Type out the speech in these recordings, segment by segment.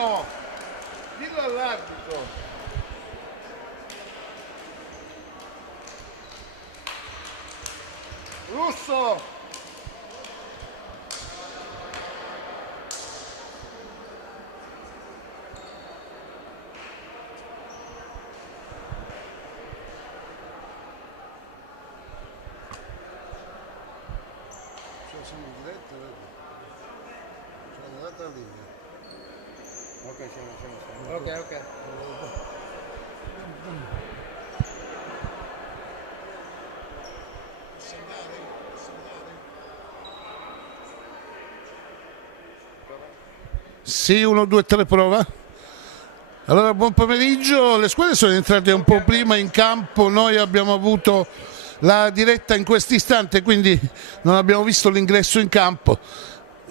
Marino, dillo all'arbitro. Russo. Siamo in diretta, c'è un'altra linea. Ok, siamo. Ok. Sì, 1, 2, 3, prova. Allora, buon pomeriggio. Le squadre sono entrate un po' prima in campo, noi abbiamo avuto la diretta in questo istante, quindi non abbiamo visto l'ingresso in campo.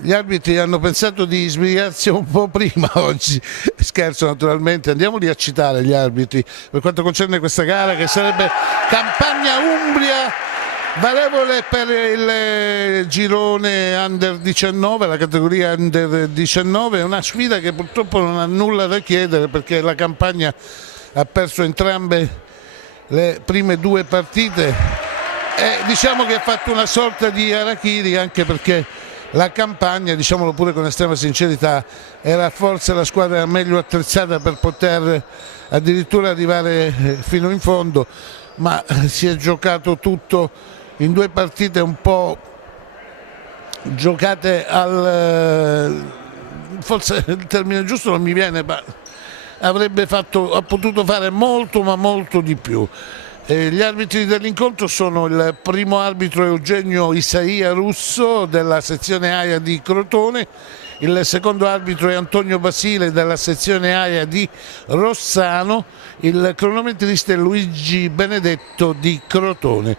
Gli arbitri hanno pensato di sbrigarsi un po' prima oggi, scherzo naturalmente, andiamoli a citare gli arbitri per quanto concerne questa gara che sarebbe Campagna Umbria, valevole per il girone Under 19, la categoria Under 19, è una sfida che purtroppo non ha nulla da chiedere perché la Campagna ha perso entrambe le prime 2 partite e diciamo che ha fatto una sorta di harakiri, anche perché la Campagna, diciamolo pure con estrema sincerità, era forse la squadra meglio attrezzata per poter addirittura arrivare fino in fondo, ma si è giocato tutto in 2 partite un po' giocate forse il termine giusto non mi viene, ma ha potuto fare molto ma molto di più. Gli arbitri dell'incontro sono il primo arbitro Eugenio Isaia Russo della sezione AIA di Crotone, il secondo arbitro è Antonio Basile della sezione AIA di Rossano, il cronometrista è Luigi Benedetto di Crotone.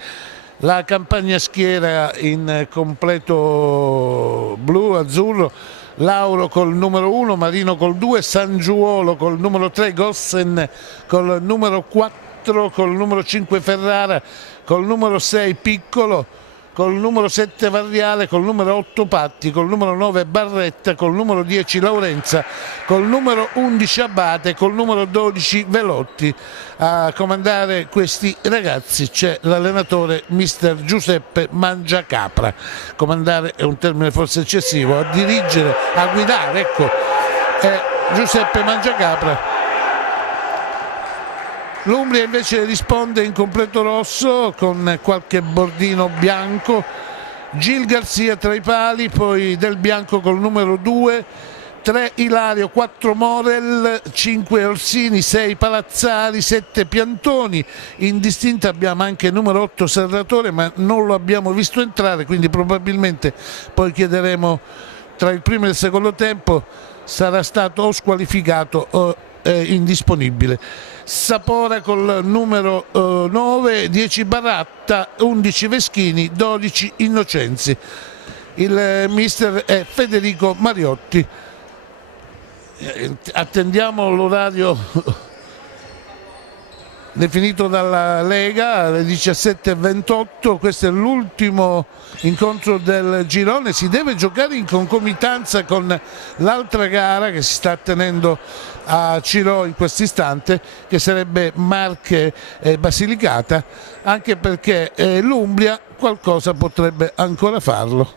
La Campagna schiera in completo blu, azzurro, Lauro col numero 1, Marino col 2, Sangiuolo col numero 3, Gossen col numero 4, col numero 5 Ferrara, col numero 6 Piccolo, col numero 7 Varriale, col numero 8 Patti, col numero 9 Barretta, col numero 10 Laurenza, col numero 11 Abate, col numero 12 Velotti. A comandare questi ragazzi c'è l'allenatore mister Giuseppe Mangiacapra. Comandare è un termine forse eccessivo, a dirigere, a guidare, ecco, è Giuseppe Mangiacapra. L'Umbria invece risponde in completo rosso con qualche bordino bianco, Gil Garzia tra i pali, poi Del Bianco col numero 2, 3 Ilario, 4 Morel, 5 Orsini, 6 Palazzari, 7 Piantoni, in distinta abbiamo anche il numero 8 Serratore, ma non lo abbiamo visto entrare, quindi probabilmente poi chiederemo tra il primo e il secondo tempo, sarà stato o squalificato o indisponibile. Sapora col numero 9, 10 Baratta, 11 Veschini, 12 Innocenzi. Il mister è Federico Mariotti. Attendiamo l'orario definito dalla Lega alle 17:28. Questo è l'ultimo incontro del girone, si deve giocare in concomitanza con l'altra gara che si sta tenendo a Ciro in questo istante, che sarebbe Marche e Basilicata, anche perché l'Umbria qualcosa potrebbe ancora farlo,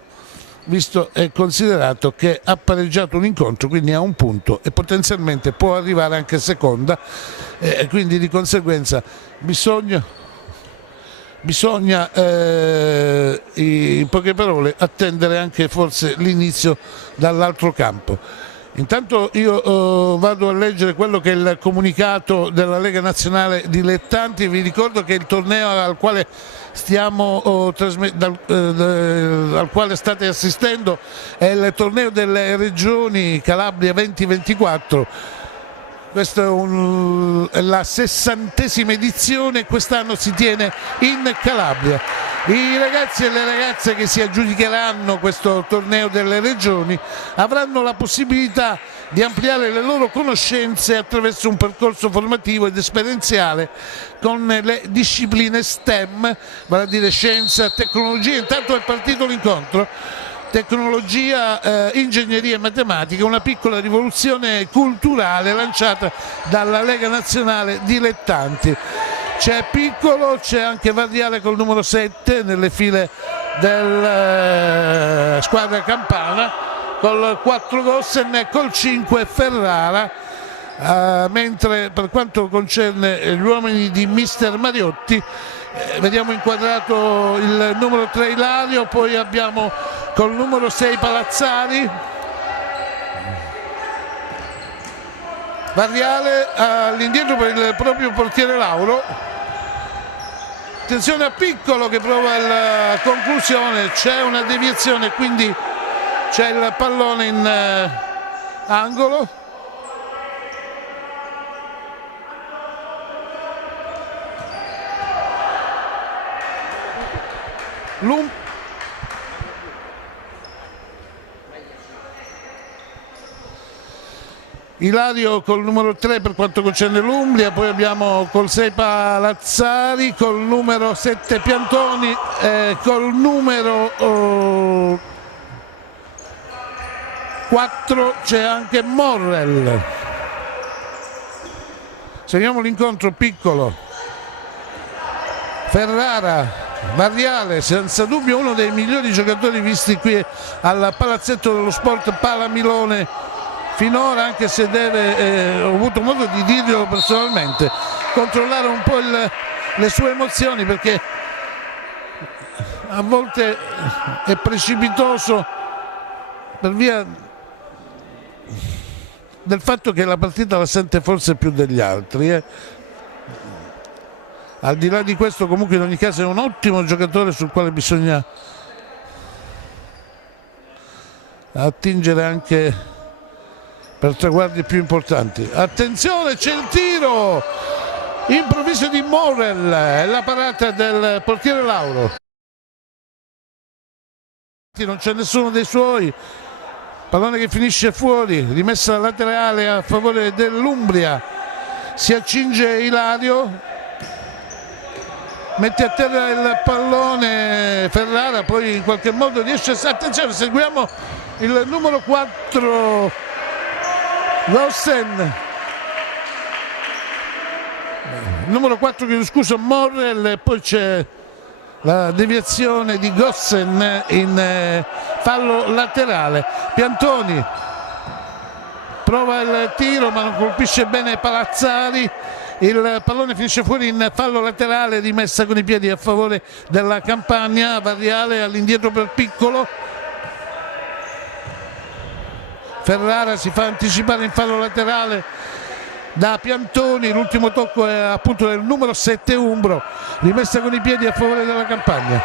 visto e considerato che ha pareggiato un incontro, quindi ha un punto e potenzialmente può arrivare anche seconda, quindi di conseguenza bisogna in poche parole attendere anche forse l'inizio dall'altro campo. Intanto io vado a leggere quello che è il comunicato della Lega Nazionale Dilettanti. Vi ricordo che il torneo al quale al quale state assistendo è il torneo delle regioni Calabria 2024. Questa è la 60ª edizione e quest'anno si tiene in Calabria. I ragazzi e le ragazze che si aggiudicheranno questo torneo delle regioni avranno la possibilità di ampliare le loro conoscenze attraverso un percorso formativo ed esperienziale con le discipline STEM, vale a dire scienza, tecnologia. Intanto è partito l'incontro tecnologia, ingegneria e matematica, una piccola rivoluzione culturale lanciata dalla Lega Nazionale Dilettanti. C'è Piccolo, c'è anche Vardiale col numero 7 nelle file della squadra campana, col 4 Gossen e col 5 Ferrara, mentre per quanto concerne gli uomini di Mister Mariotti vediamo inquadrato il numero 3 Ilario, poi abbiamo col numero 6 Palazzari, Vardiale all'indietro per il proprio portiere Lauro. Attenzione a Piccolo che prova la conclusione, c'è una deviazione, quindi c'è il pallone in angolo. Ilario col numero 3 per quanto concerne l'Umbria, poi abbiamo col 6 Palazzari, col numero 7 Piantoni e col numero 4 c'è anche Morrell. Seguiamo l'incontro. Piccolo, Ferrara, Vardiale, senza dubbio uno dei migliori giocatori visti qui al palazzetto dello sport Palamilone finora, anche se ho avuto modo di dirlo personalmente, controllare un po' le sue emozioni, perché a volte è precipitoso per via del fatto che la partita la sente forse più degli altri. Al di là di questo, comunque in ogni caso è un ottimo giocatore sul quale bisogna attingere anche per traguardi più importanti. Attenzione, c'è il tiro improvviso di Morrell e la parata del portiere Lauro. Non c'è nessuno dei suoi, pallone che finisce fuori, rimessa laterale a favore dell'Umbria. Si accinge Ilario, mette a terra il pallone Ferrara, poi in qualche modo riesce a... Attenzione, seguiamo il numero 4 Gossen, numero 4 chiedo scusa, Morrell, e poi c'è la deviazione di Gossen in fallo laterale. Piantoni prova il tiro ma non colpisce bene Palazzari, il pallone finisce fuori in fallo laterale, rimessa con i piedi a favore della Campania. Vardiale all'indietro per Piccolo, Ferrara si fa anticipare in fallo laterale da Piantoni, l'ultimo tocco è appunto del numero 7 Umbro, rimessa con i piedi a favore della Campagna.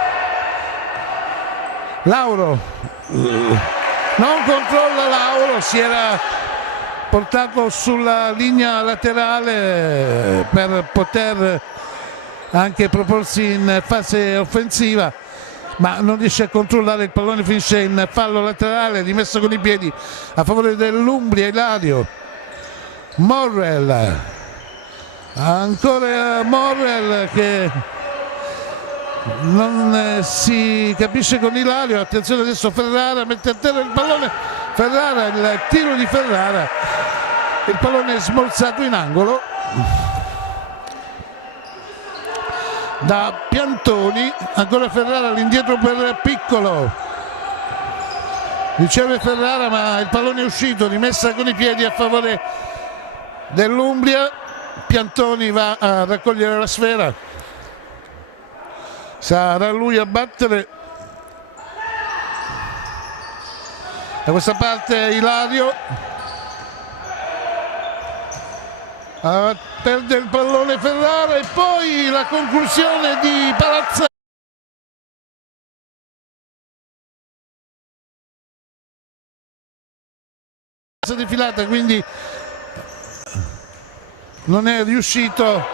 Lauro non controlla, Lauro si era portato sulla linea laterale per poter anche proporsi in fase offensiva, ma non riesce a controllare il pallone, finisce in fallo laterale, rimesso con i piedi a favore dell'Umbria. Ilario, Morrell, ancora Morrell che non si capisce con Ilario. Attenzione adesso, Ferrara mette a terra il pallone, Ferrara, il tiro di Ferrara, il pallone è smorzato in angolo da Piantoni. Ancora Ferrara all'indietro per Piccolo, riceve Ferrara ma il pallone è uscito, rimessa con i piedi a favore dell'Umbria. Piantoni va a raccogliere la sfera, sarà lui a battere. Da questa parte Ilario, perde il pallone Ferrara e poi la conclusione di Palazzari. Di filata, quindi non è riuscito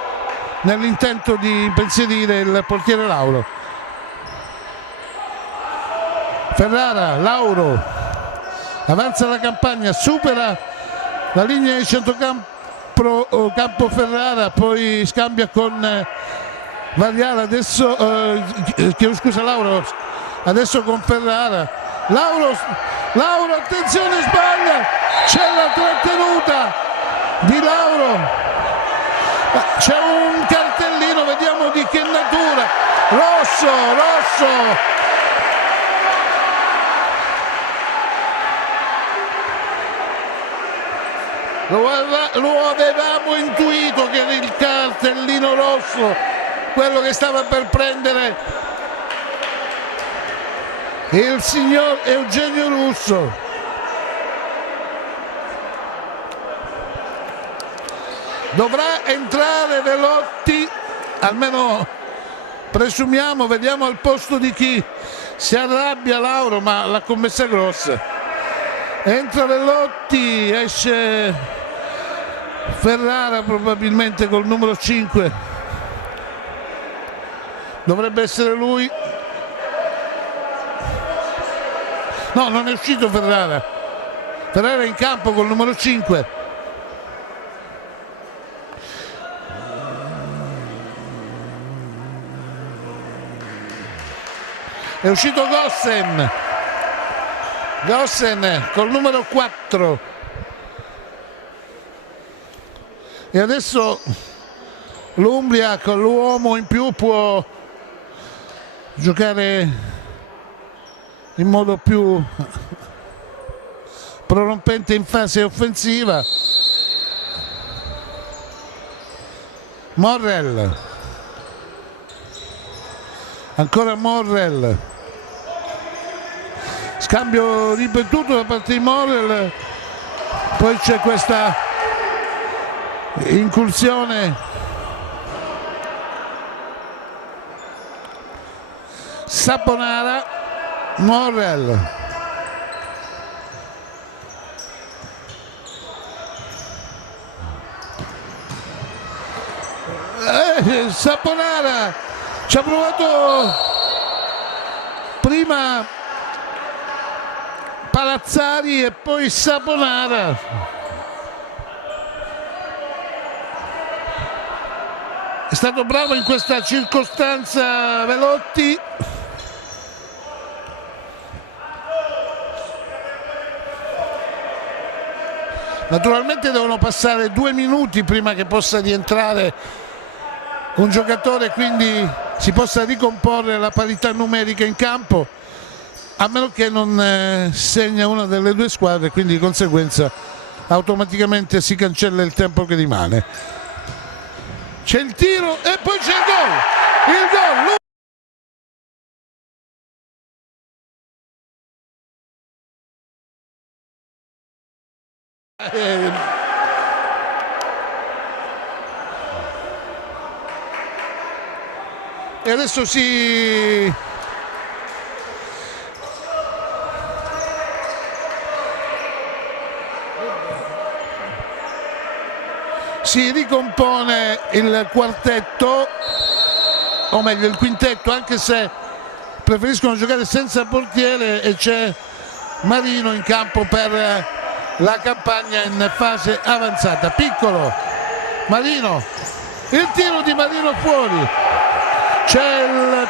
nell'intento di impensierire il portiere Lauro. Ferrara, Lauro, avanza la Campagna, supera la linea di centrocampo Ferrara, poi scambia con Vardiale, adesso chiedo scusa Lauro, adesso con Ferrara, Lauro, attenzione, sbaglia, c'è la trattenuta di Lauro, c'è un cartellino, vediamo di che natura. Rosso, lo avevamo intuito che era il cartellino rosso quello che stava per prendere il signor Eugenio Russo. Dovrà entrare Velotti, almeno presumiamo, vediamo al posto di chi. Si arrabbia Lauro, ma la commessa è grossa. Entra Velotti, esce Ferrara probabilmente col numero 5. Dovrebbe essere lui. No, non è uscito Ferrara. Ferrara è in campo col numero 5. È uscito Gossen col numero 4. E adesso l'Umbria con l'uomo in più può giocare in modo più prorompente in fase offensiva. Morrell, ancora Morrell, scambio ripetuto da parte di Morrell, poi c'è questa incursione Saponara. Morrell, Saponara ci ha provato prima Palazzari e poi Saponara. È stato bravo in questa circostanza Velotti. Naturalmente devono passare 2 minuti prima che possa rientrare un giocatore, quindi si possa ricomporre la parità numerica in campo, a meno che non segna una delle due squadre, quindi di conseguenza automaticamente si cancella il tempo che rimane. C'è il tiro e poi c'è il gol! Il gol! E adesso si ricompone il quartetto, o meglio il quintetto, anche se preferiscono giocare senza portiere, e c'è Marino in campo per la campagna in fase avanzata. Piccolo, Marino, il tiro di Marino fuori, c'è il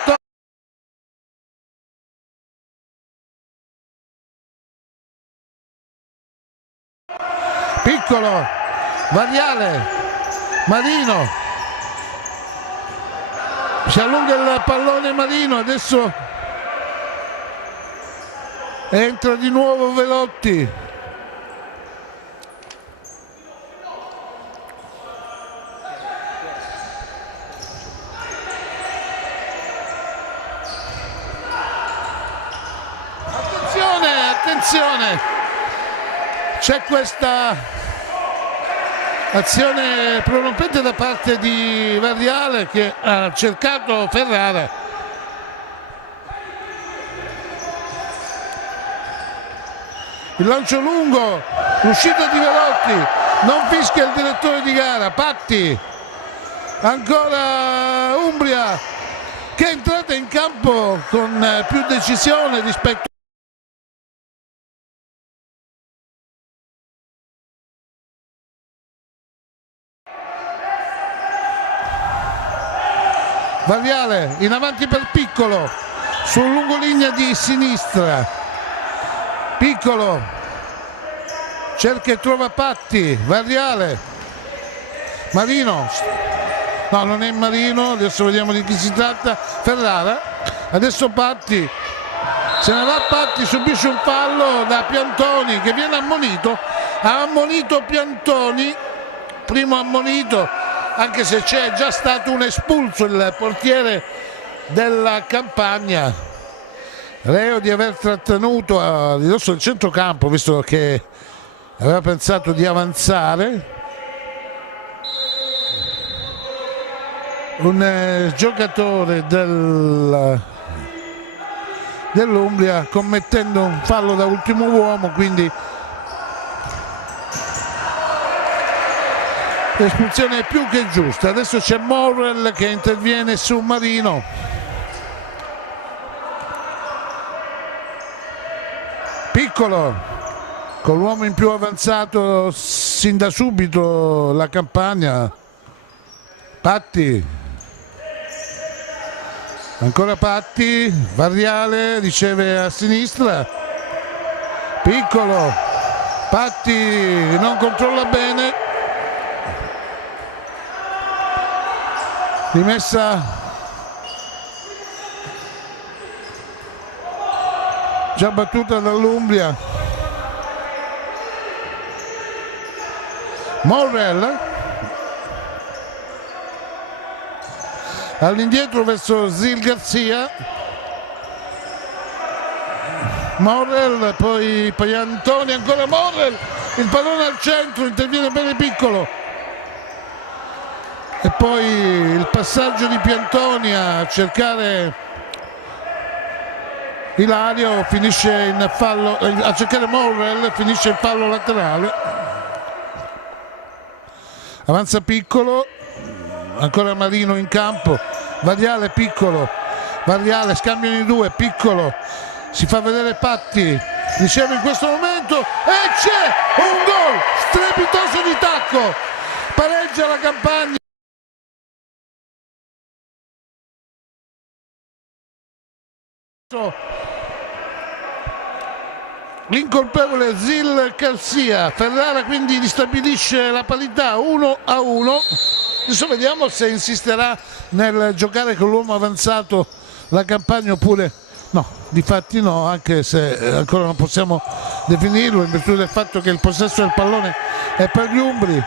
Piccolo, Variale, Marino, si allunga il pallone Marino, adesso entra di nuovo Velotti. Attenzione, c'è questa azione prorompente da parte di Variale che ha cercato Ferrara. Il lancio lungo, l'uscita di Velotti, non fischia il direttore di gara. Patti, ancora Umbria che è entrata in campo con più decisione rispetto Variale in avanti per Piccolo sul lungolinea di sinistra, Piccolo cerca e trova Patti, Varriale, Marino, no, non è Marino, adesso vediamo di chi si tratta, Ferrara, adesso Patti, se ne va Patti, subisce un fallo da Piantoni che viene ammonito, ha ammonito Piantoni, primo ammonito, anche se c'è già stato un espulso, il portiere della Campania, reo di aver trattenuto a ridosso del centrocampo, visto che aveva pensato di avanzare. Un giocatore dell'Umbria commettendo un fallo da ultimo uomo, quindi l'espulsione è più che giusta. Adesso c'è Morrell che interviene su Marino. Piccolo con l'uomo in più avanzato sin da subito la Campania. Patti, ancora Patti, Varriale riceve a sinistra, Piccolo, Patti non controlla bene, rimessa già battuta dall'Umbria. Morrell all'indietro verso Zil Garzia, Morrell, poi Piantoni, ancora Morrell, il pallone al centro, interviene bene Piccolo e poi il passaggio di Piantoni a cercare Ilario, finisce in fallo, a cercare Morrell, finisce in fallo laterale. Avanza Piccolo, ancora Marino in campo, Varriale, Piccolo, Varriale, scambiano i due, Piccolo, si fa vedere Patti, riceve in questo momento e c'è un gol strepitoso di tacco, pareggia la Campania. L'incolpevole Zil Garzia, Ferrara quindi ristabilisce la parità 1-1. Adesso vediamo se insisterà nel giocare con l'uomo avanzato la Campania oppure no, difatti no, anche se ancora non possiamo definirlo in virtù del fatto che il possesso del pallone è per gli umbri.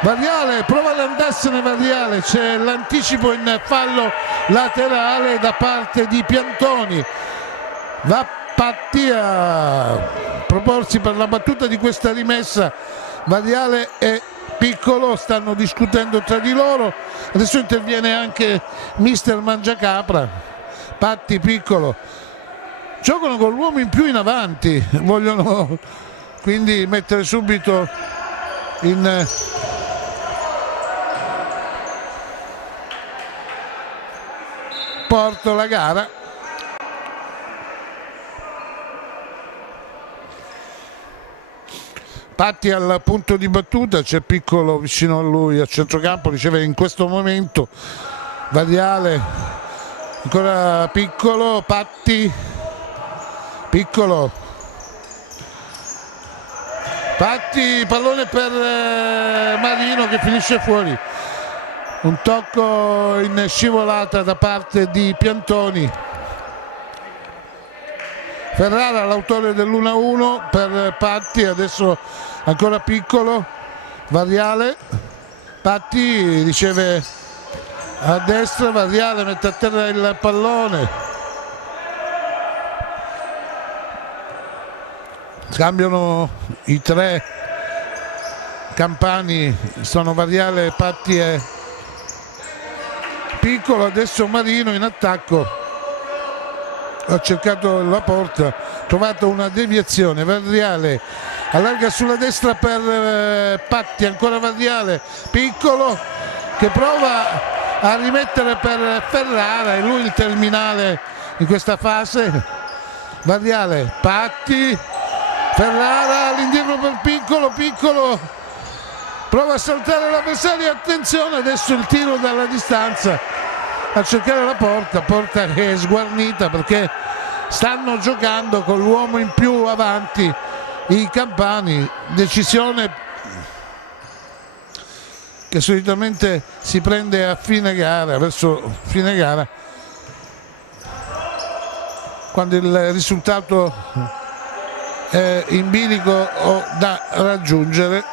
Varriale, prova ad andarsene Varriale, c'è l'anticipo in fallo laterale da parte di Piantoni, va Patti a proporsi per la battuta di questa rimessa. Variale e Piccolo stanno discutendo tra di loro, adesso interviene anche mister Mangiacapra. Patti, Piccolo giocano con l'uomo in più in avanti, vogliono quindi mettere subito in porto la gara. Patti al punto di battuta, c'è Piccolo vicino a lui a centrocampo, riceve in questo momento Variale, ancora Piccolo, Patti, Piccolo, Patti, pallone per Marino che finisce fuori, un tocco in scivolata da parte di Piantoni. Ferrara l'autore dell'1-1 per Patti, adesso ancora Piccolo, Variale, Patti riceve a destra, Variale mette a terra il pallone, scambiano i tre campani, sono Variale, Patti e Piccolo, adesso Marino in attacco. Ha cercato la porta, trovato una deviazione, Varriale allarga sulla destra per Patti, ancora Varriale, Piccolo che prova a rimettere per Ferrara, è lui il terminale in questa fase. Varriale, Patti, Ferrara all'indietro per Piccolo, Piccolo prova a saltare l'avversario, attenzione adesso il tiro dalla distanza a cercare la porta che è sguarnita perché stanno giocando con l'uomo in più avanti i campani, decisione che solitamente si prende a fine gara, verso fine gara, quando il risultato è in bilico o da raggiungere.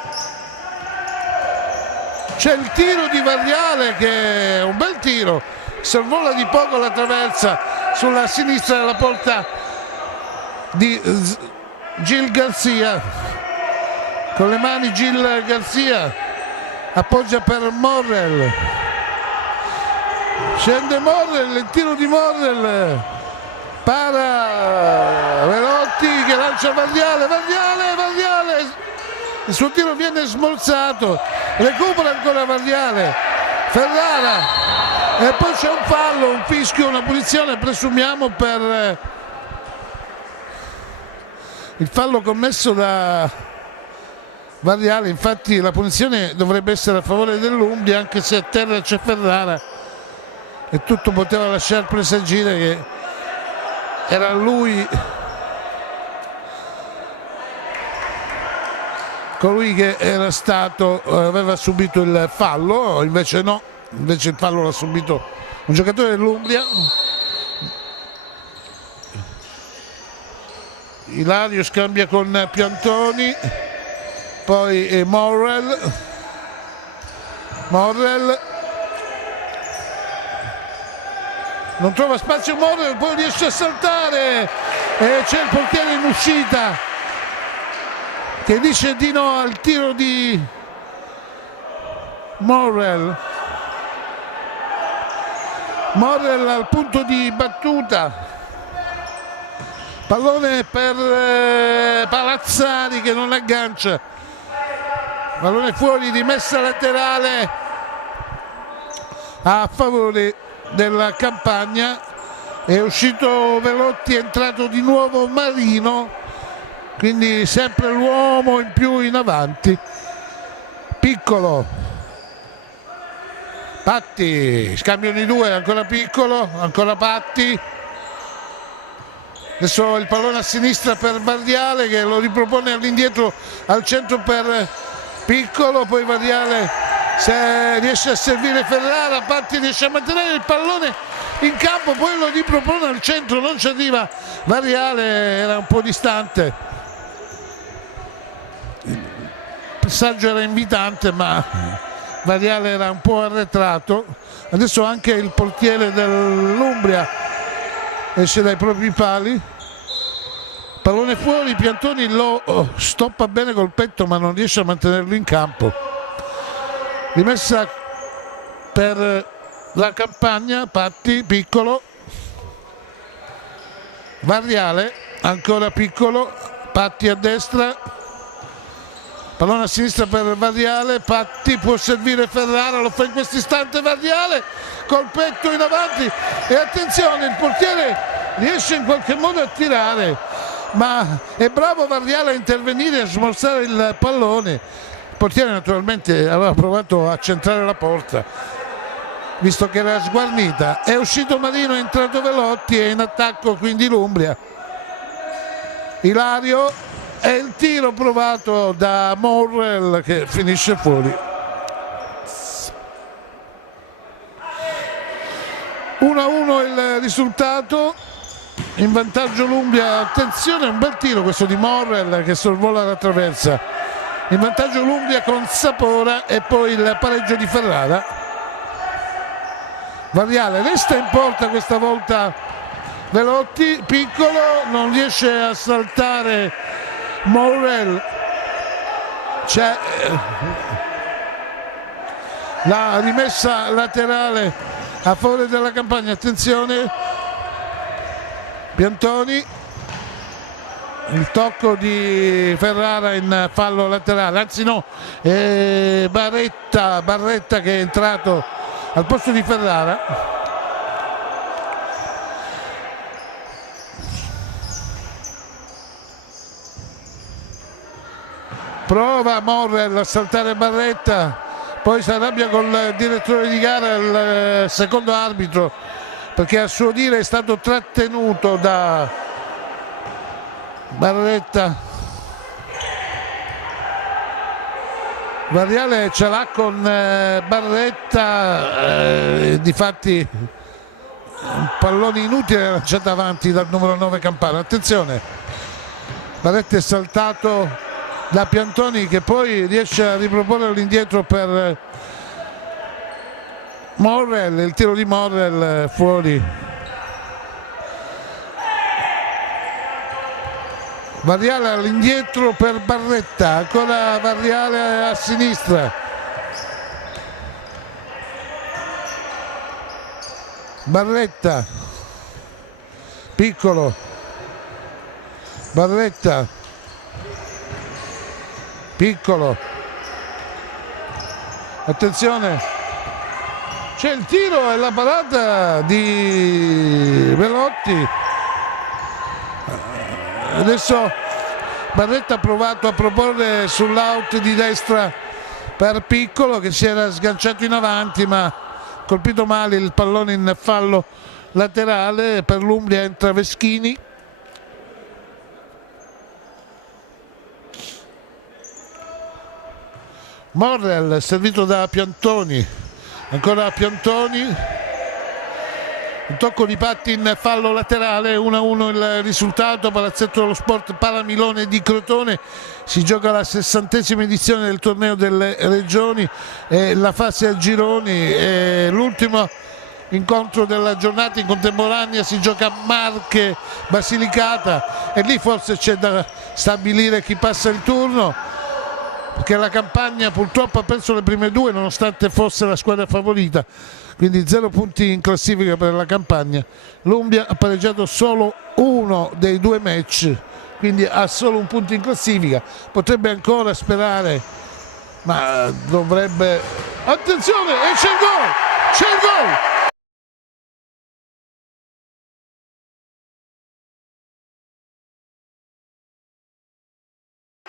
C'è il tiro di Varriale che è un bel tiro, sorvola di poco la traversa sulla sinistra della porta di Gil Garcia. Con le mani Gil Garcia appoggia per Morrell, scende Morrell, il tiro di Morrell, para Velotti che lancia Varriale, il suo tiro viene smorzato, recupera ancora Varriale, Ferrara, e poi c'è un fallo, un fischio, una punizione, presumiamo per il fallo commesso da Varriale. Infatti la punizione dovrebbe essere a favore dell'Umbria, anche se a terra c'è Ferrara e tutto poteva lasciar presagire che era lui colui che era stato, aveva subito il fallo, invece no, invece il fallo l'ha subito un giocatore dell'Umbria. Ilario scambia con Piantoni, poi Morrell non trova spazio Morrell, poi riesce a saltare e c'è il portiere in uscita che dice di no al tiro di Morrell al punto di battuta, pallone per Palazzari che non aggancia, pallone fuori, rimessa laterale a favore della Campagna. È uscito Velotti, è entrato di nuovo Marino, quindi sempre l'uomo in più in avanti. Piccolo, Patti, scambio di due, ancora Piccolo, ancora Patti, adesso il pallone a sinistra per Varriale che lo ripropone all'indietro al centro per Piccolo, poi Varriale se riesce a servire Ferrara, Patti riesce a mantenere il pallone in campo, poi lo ripropone al centro, non ci arriva Varriale, era un po' distante, il passaggio era invitante ma Varriale era un po' arretrato. Adesso anche il portiere dell'Umbria esce dai propri pali, pallone fuori, Piantoni lo stoppa bene col petto ma non riesce a mantenerlo in campo. Rimessa per la Campagna, Patti, Piccolo, Varriale, ancora Piccolo, Patti a destra, pallone a sinistra per Varriale, Patti può servire Ferrara, lo fa in questo istante Varriale col petto in avanti e attenzione, il portiere riesce in qualche modo a tirare ma è bravo Varriale a intervenire e a smorzare il pallone. Il portiere naturalmente aveva provato a centrare la porta visto che era sguarnita, è uscito Marino, è entrato Velotti e in attacco quindi l'Umbria. Ilario e il tiro provato da Morrell che finisce fuori. 1-1 il risultato, in vantaggio l'Umbria. Attenzione, un bel tiro questo di Morrell che sorvola la traversa, in vantaggio l'Umbria con Sapora e poi il pareggio di Ferrara. Variale resta in porta questa volta Velotti, Piccolo non riesce a saltare Morrell, c'è la rimessa laterale a favore della Campagna. Attenzione, Piantoni, il tocco di Ferrara in fallo laterale, anzi no, Barretta che è entrato al posto di Ferrara. Prova Morrell a saltare Barretta, poi si arrabbia col direttore di gara, il secondo arbitro, perché a suo dire è stato trattenuto da Barretta, Variale ce l'ha con Barretta, difatti un pallone inutile lanciato avanti dal numero 9 Campano. Attenzione, Barretta è saltato da Piantoni che poi riesce a riproporre all'indietro per Morrell, il tiro di Morrell fuori. Variale all'indietro per Barretta, ancora Variale a sinistra. Barretta, Piccolo, Barretta, Piccolo, attenzione, c'è il tiro e la parata di Velotti. Adesso Barretta ha provato a proporre sull'out di destra per Piccolo che si era sganciato in avanti ma colpito male il pallone in fallo laterale. Per l'Umbria entra Veschini. Morrell servito da Piantoni, ancora Piantoni, un tocco di Patti in fallo laterale, 1-1 il risultato. Palazzetto dello Sport Palamilone di Crotone, si gioca la 60ª edizione del torneo delle regioni, la fase a gironi, l'ultimo incontro della giornata in contemporanea si gioca a Marche Basilicata e lì forse c'è da stabilire chi passa il turno, perché la Campania purtroppo ha perso le prime due nonostante fosse la squadra favorita, quindi 0 punti in classifica per la Campania. L'Umbria ha pareggiato solo uno dei due match, quindi ha solo un punto in classifica, potrebbe ancora sperare ma dovrebbe, attenzione, e c'è il gol, c'è il gol.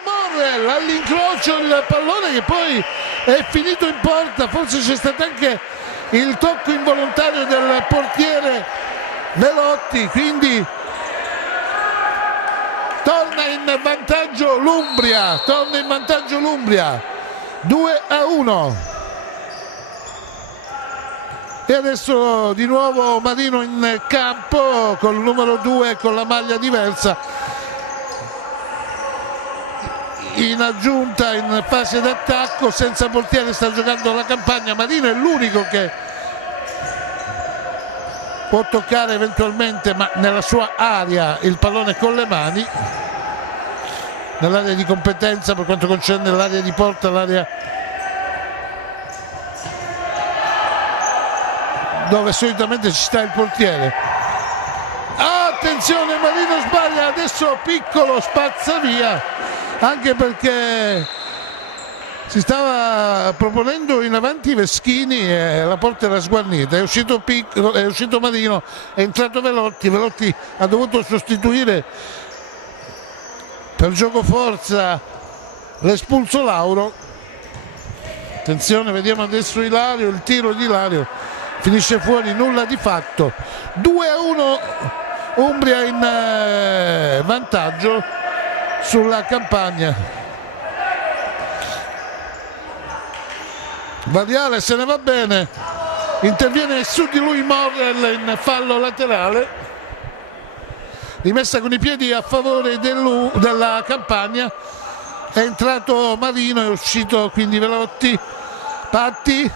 Morrell all'incrocio, il pallone che poi è finito in porta, forse c'è stato anche il tocco involontario del portiere Velotti, quindi torna in vantaggio l'Umbria, 2-1. E adesso di nuovo Marino in campo con il numero 2 con la maglia diversa, in aggiunta in fase d'attacco, senza portiere sta giocando la Campania. Marino è l'unico che può toccare eventualmente, ma nella sua area, il pallone con le mani, nell'area di competenza per quanto concerne l'area di porta, l'area dove solitamente ci sta il portiere. Attenzione, Marino sbaglia, adesso Piccolo spazza via, anche perché si stava proponendo in avanti Veschini e la porta era sguarnita, è uscito Marino, è entrato Velotti ha dovuto sostituire per gioco forza l'espulso Lauro. Attenzione, vediamo adesso Ilario, il tiro di Ilario finisce fuori, nulla di fatto. 2-1 Umbria in vantaggio sulla Campania. Variale se ne va bene, interviene su di lui Morrell in fallo laterale, rimessa con i piedi a favore della Campania, è entrato Marino, è uscito quindi Velotti. Patti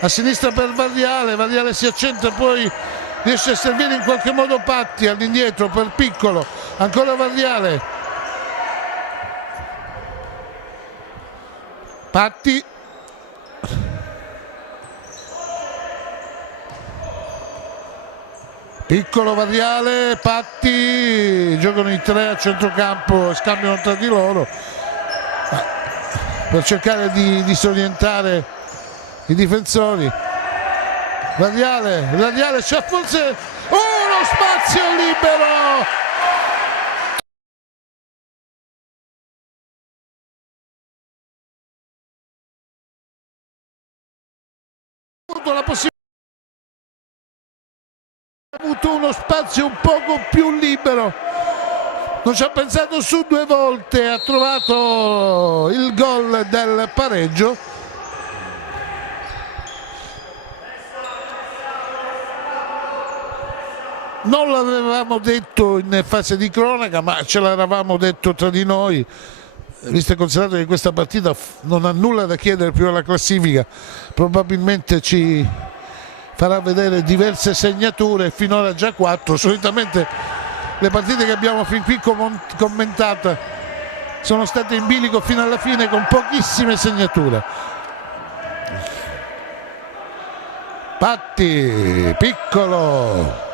a sinistra per Variale si accentra, poi riesce a servire in qualche modo Patti, all'indietro per Piccolo, ancora Variale, Patti, Piccolo, Variale, Patti, giocano i tre a centrocampo, scambiano tra di loro per cercare di disorientare i difensori. Variale c'è forse uno spazio libero, la possibilità, ha avuto uno spazio un poco più libero non ci ha pensato su 2 volte, ha trovato il gol del pareggio. Non l'avevamo detto in fase di cronaca, ma ce l'eravamo detto tra di noi, visto e considerato che questa partita non ha nulla da chiedere più alla classifica, probabilmente ci farà vedere diverse segnature, finora già 4. Solitamente le partite che abbiamo fin qui commentato sono state in bilico fino alla fine con pochissime segnature. Patti, Piccolo.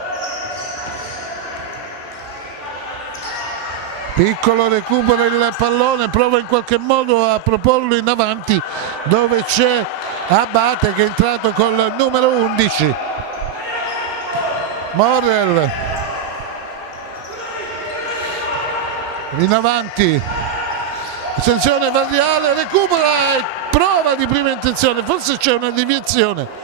Piccolo recupera il pallone, prova in qualche modo a proporlo in avanti dove c'è Abate che è entrato col numero 11. Morel in avanti, attenzione Varriale, recupera e prova di prima intenzione, forse c'è una deviazione.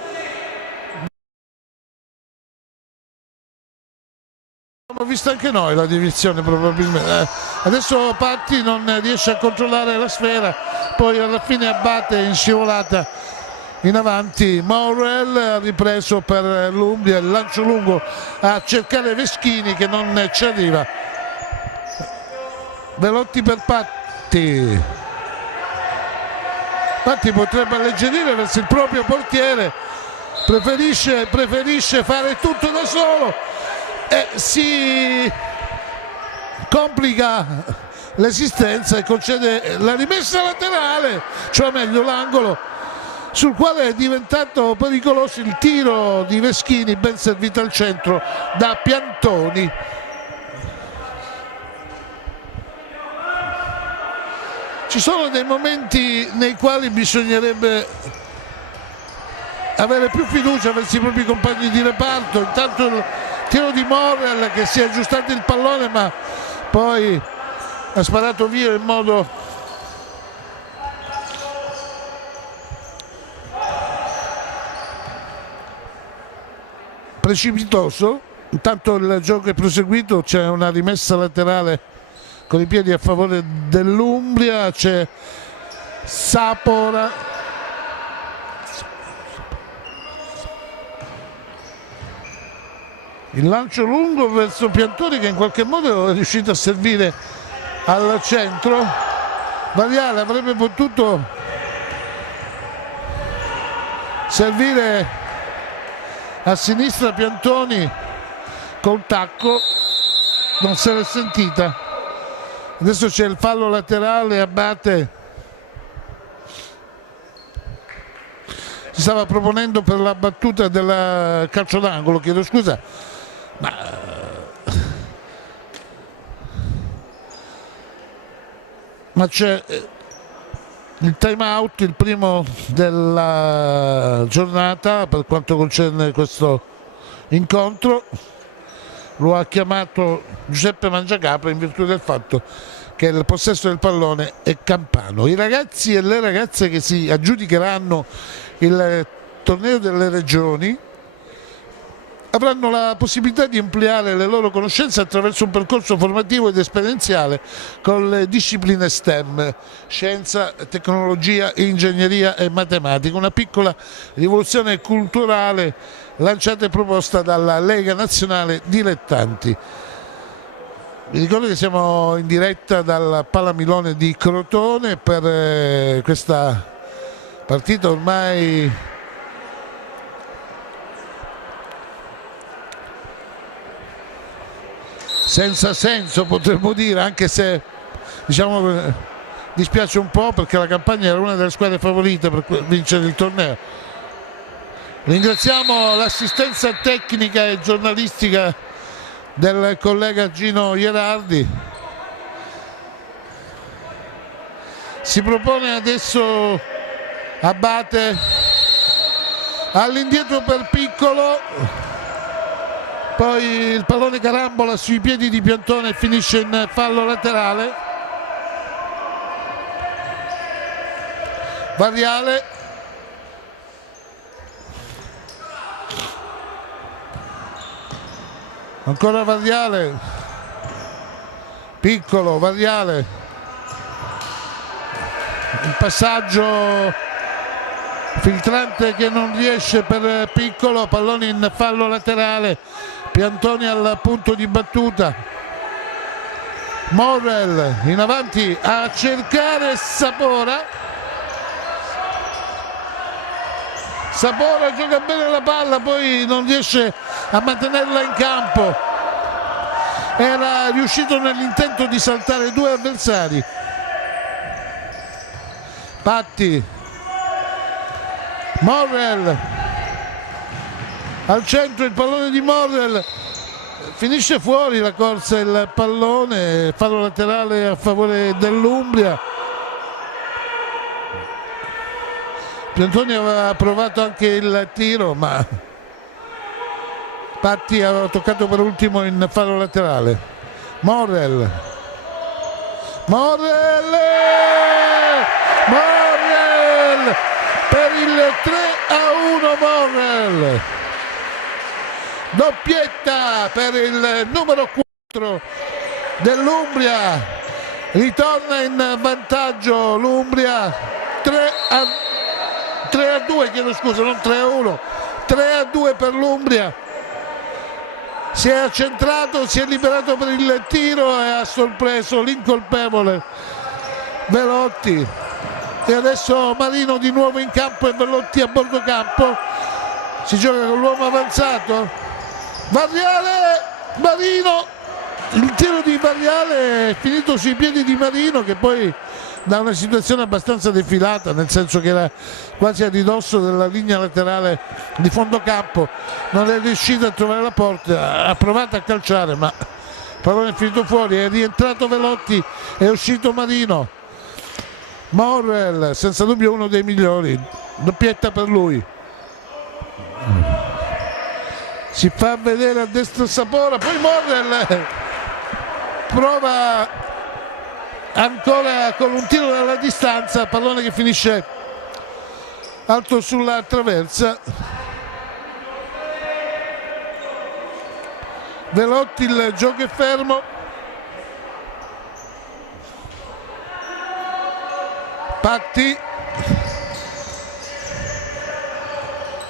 Abbiamo visto anche noi la deviazione probabilmente. Adesso Patti non riesce a controllare la sfera, poi alla fine Abate in scivolata in avanti. Morel ha ripreso per l'Umbria, il lancio lungo a cercare Veschini che non ci arriva. Belotti per Patti. Patti potrebbe alleggerire verso il proprio portiere, preferisce fare tutto da solo e si complica l'esistenza e concede la rimessa laterale, cioè meglio l'angolo, sul quale è diventato pericoloso il tiro di Veschini, ben servito al centro da Piantoni. Ci sono dei momenti nei quali bisognerebbe avere più fiducia verso i propri compagni di reparto. Intanto il tiro di Morel che si è aggiustato il pallone ma poi ha sparato via in modo precipitoso. Intanto il gioco è proseguito, c'è una rimessa laterale con i piedi a favore dell'Umbria, c'è Sapora, il lancio lungo verso Piantoni che in qualche modo è riuscito a servire al centro. Variale avrebbe potuto servire a sinistra, Piantoni col tacco non se l'è sentita. Adesso c'è il fallo laterale, Abate si stava proponendo per la battuta del calcio d'angolo, chiedo scusa, ma c'è il time out, il primo della giornata per quanto concerne questo incontro. Lo ha chiamato Giuseppe Mangiacapra in virtù del fatto che il possesso del pallone è campano. I ragazzi e le ragazze che si aggiudicheranno il torneo delle regioni avranno la possibilità di ampliare le loro conoscenze attraverso un percorso formativo ed esperienziale con le discipline STEM, scienza, tecnologia, ingegneria e matematica, una piccola rivoluzione culturale lanciata e proposta dalla Lega Nazionale Dilettanti. Vi ricordo che siamo in diretta dal Palamilone di Crotone per questa partita ormai senza senso, potremmo dire, anche se diciamo dispiace un po' perché la Campania era una delle squadre favorite per vincere il torneo. Ringraziamo l'assistenza tecnica e giornalistica del collega Gino Ierardi. Si propone adesso Abate all'indietro per Piccolo, poi il pallone carambola sui piedi di Piantone e finisce in fallo laterale. Variale, ancora Variale, Piccolo, Variale, il passaggio filtrante che non riesce per Piccolo, pallone in fallo laterale, Piantoni al punto di battuta, Morrell in avanti a cercare Sapora, Sapora gioca bene la palla, poi non riesce a mantenerla in campo, era riuscito nell'intento di saltare due avversari. Patti, Morrell al centro, il pallone di Morrell, finisce fuori la corsa, il pallone, fallo laterale a favore dell'Umbria. Piantoni aveva provato anche il tiro, ma Patti aveva toccato per ultimo in fallo laterale. Morrell, Morrell per il 3-1, Morrell, doppietta per il numero 4 dell'Umbria, ritorna in vantaggio l'Umbria 3-2, chiedo scusa, non 3-1, 3-2 per l'Umbria. Si è accentrato, si è liberato per il tiro e ha sorpreso l'incolpevole Velotti. E adesso Marino di nuovo in campo e Velotti a bordo campo. Si gioca con l'uomo avanzato. Variale, Marino, il tiro di Variale è finito sui piedi di Marino, che poi da una situazione abbastanza defilata, nel senso che era quasi a ridosso della linea laterale di fondo campo, non è riuscito a trovare la porta, ha provato a calciare ma il pallone è finito fuori, è rientrato Velotti, è uscito Marino. Morrell, senza dubbio uno dei migliori, doppietta per lui. Si fa vedere a destra Sapora, poi Morrell prova ancora con un tiro dalla distanza, pallone che finisce alto sulla traversa. Velotti, il gioco è fermo. Patti,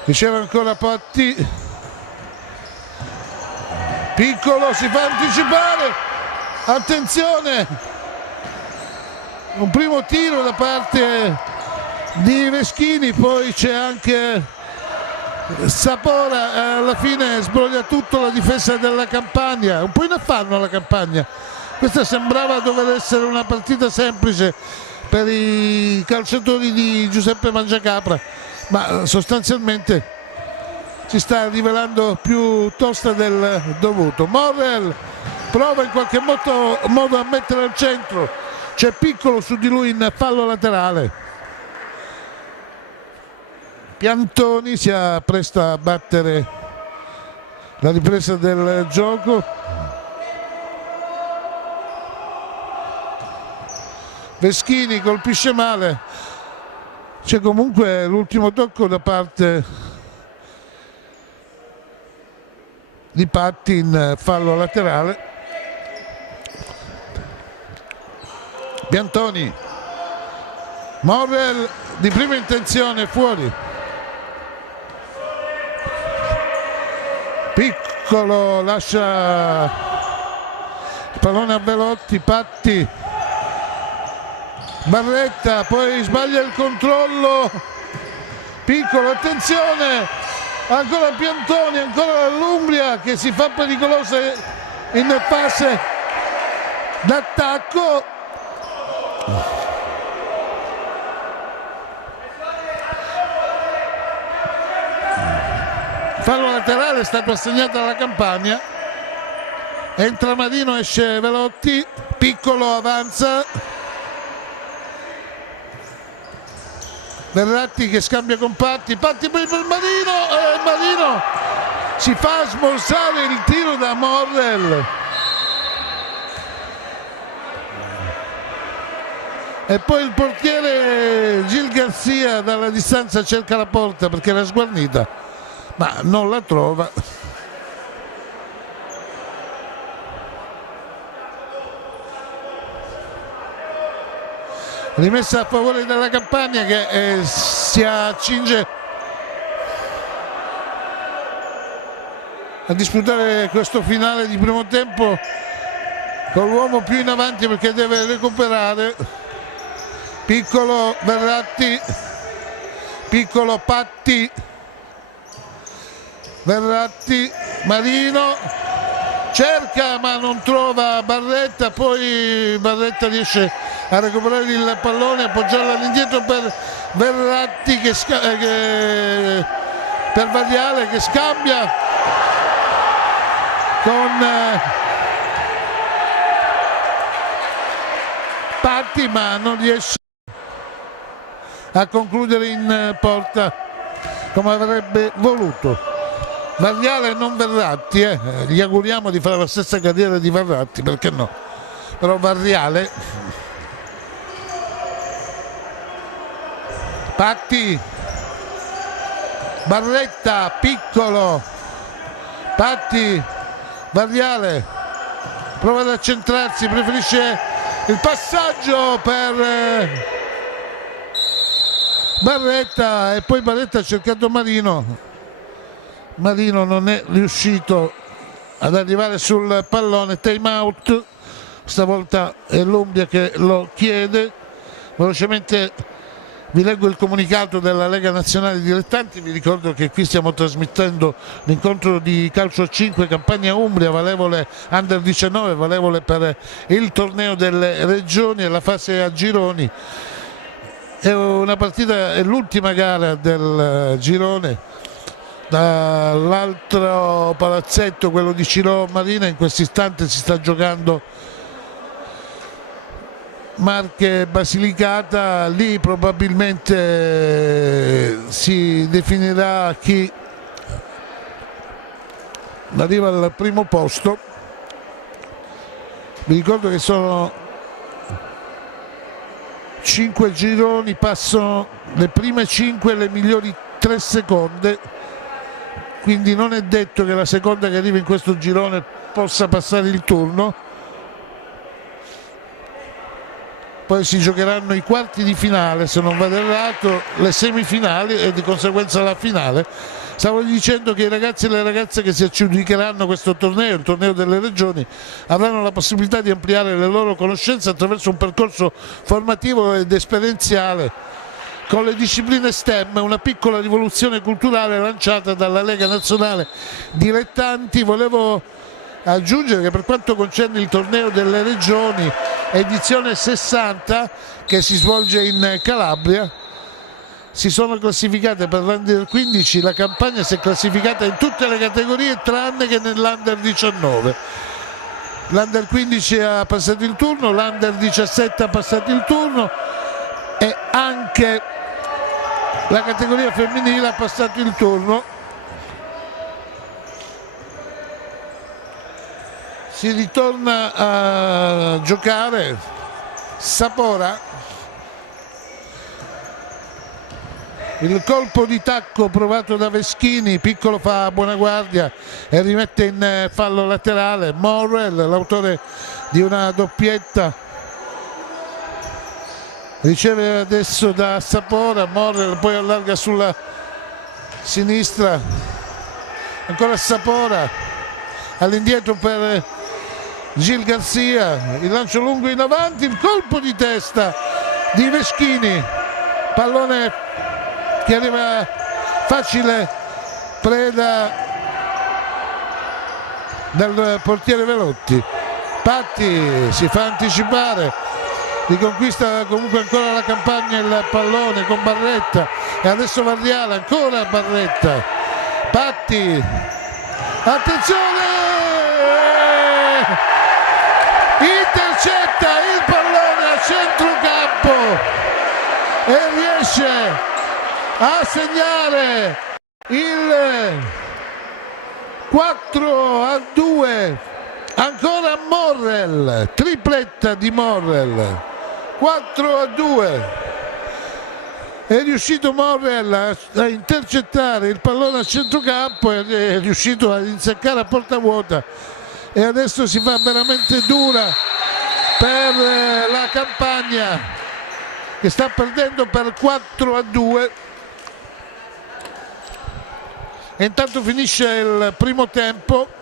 riceve ancora Patti, Piccolo si fa anticipare, attenzione, un primo tiro da parte di Veschini, poi c'è anche Sapora, alla fine sbroglia tutto la difesa della Campania, un po' in affanno la Campania. Questa sembrava dover essere una partita semplice per i calciatori di Giuseppe Mangiacapra, ma sostanzialmente si sta rivelando più tosta del dovuto. Morrell prova in qualche modo a mettere al centro, c'è Piccolo su di lui in fallo laterale. Piantoni si appresta a battere la ripresa del gioco. Veschini colpisce male, c'è comunque l'ultimo tocco da parte di Patti in fallo laterale. Piantoni, Morrell di prima intenzione fuori, Piccolo lascia il pallone a Velotti, Patti, Barretta, poi sbaglia il controllo, Piccolo, attenzione, ancora Piantoni, ancora l'Umbria che si fa pericolosa in fase d'attacco. Fallo laterale è stato assegnato alla Campania, entra Marino, esce Velotti, Piccolo avanza, Verratti che scambia con Patti, Patti poi per Marino e Marino si fa smorzare il tiro da Morrell e poi il portiere Gil Garcia dalla distanza cerca la porta perché era sguarnita ma non la trova. rimessa a favore della Campania che si accinge a disputare questo finale di primo tempo con l'uomo più in avanti perché deve recuperare. Piccolo Verratti, piccolo Patti, Verratti, Marino cerca ma non trova Barretta, poi Barretta riesce a recuperare il pallone, appoggiarlo all'indietro per Verratti per Variale che scambia con Patti ma non riesce a concludere in porta come avrebbe voluto. Variale e non Verratti, gli auguriamo di fare la stessa carriera di Verratti, perché no? Però Variale, Patti, Barretta, piccolo, Patti, Variale, prova ad accentrarsi, preferisce il passaggio per Barretta e poi Barretta ha cercato Marino. Marino non è riuscito ad arrivare sul pallone, time out, stavolta è l'Umbria che lo chiede. Velocemente vi leggo il comunicato della Lega Nazionale Dilettanti, vi ricordo che qui stiamo trasmettendo l'incontro di calcio a 5 Campania Umbria, valevole Under 19, valevole per il torneo delle regioni e la fase a gironi. È una partita, è l'ultima gara del girone. Dall'altro palazzetto, quello di Ciro Marina, in questo istante si sta giocando Marche Basilicata, lì probabilmente si definirà chi arriva al primo posto. Vi ricordo che sono 5 gironi, passano le prime 5 le migliori 3 seconde, quindi non è detto che la seconda che arriva in questo girone possa passare il turno. Poi si giocheranno i quarti di finale, se non vado errato, le semifinali e di conseguenza la finale. Stavo dicendo che i ragazzi e le ragazze che si aggiudicheranno questo torneo, il torneo delle regioni, avranno la possibilità di ampliare le loro conoscenze attraverso un percorso formativo ed esperienziale con le discipline STEM, una piccola rivoluzione culturale lanciata dalla Lega Nazionale Dilettanti. Volevo aggiungere che per quanto concerne il torneo delle regioni edizione 60 che si svolge in Calabria, si sono classificate per l'Under 15, la Campania si è classificata in tutte le categorie tranne che nell'Under 19. L'Under 15 ha passato il turno, l'Under 17 ha passato il turno e anche la categoria femminile ha passato il turno. Si ritorna a giocare. Sapora, il colpo di tacco provato da Veschini, piccolo fa buona guardia e rimette in fallo laterale. Morrell, l'autore di una doppietta, riceve adesso da Sapora. Morrell poi allarga sulla sinistra, ancora Sapora all'indietro per Gil Garcia, il lancio lungo in avanti, il colpo di testa di Veschini, pallone che arriva facile, preda del portiere Velotti. Patti si fa anticipare, riconquista comunque ancora la Campagna il pallone con Barretta e adesso Variale, ancora Barretta, Patti, attenzione, intercetta il pallone a centrocampo e riesce a segnare il 4-2. Ancora Morrell, tripletta di Morrell, 4-2. È riuscito Morrell a intercettare il pallone a centrocampo, è riuscito ad inseccare a porta vuota e adesso si fa veramente dura per la Campagna. che sta perdendo per 4-2. E intanto finisce il primo tempo.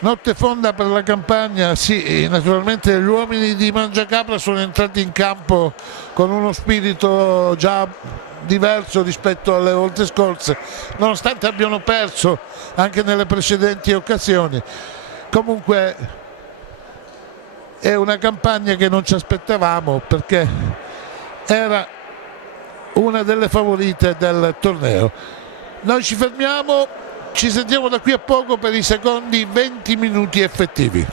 Notte fonda per la Campania, sì, naturalmente gli uomini di Mangiacapra sono entrati in campo con uno spirito già diverso rispetto alle volte scorse, nonostante abbiano perso anche nelle precedenti occasioni. Comunque è una campagna che non ci aspettavamo, perché era una delle favorite del torneo. Noi ci fermiamo. Ci sentiamo da qui a poco per i secondi 20 minuti effettivi.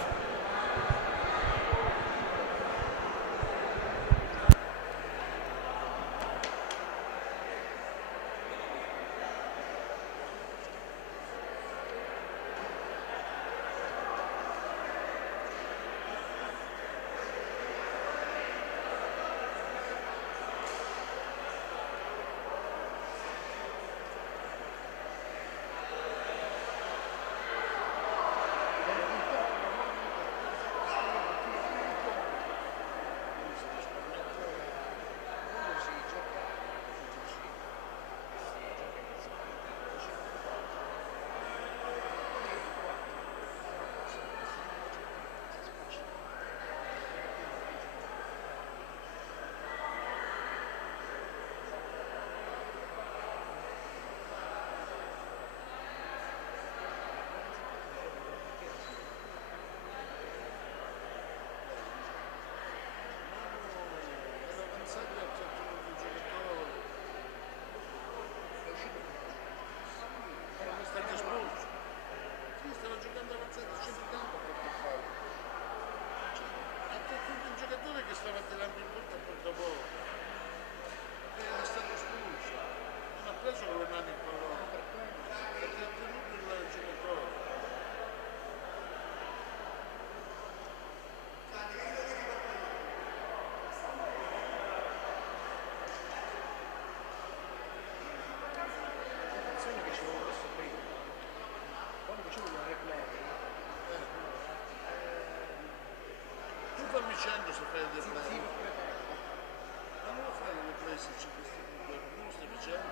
Dicendo se fai del play, ma non lo fai del play se c'è questo problema, non lo stai facendo?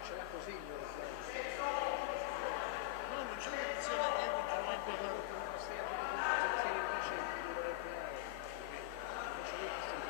Ce l'ha così il play. No, non c'è l'opzione che io continuo a parlare con una serie di precedenti di dover play. Non c'è l'opzione.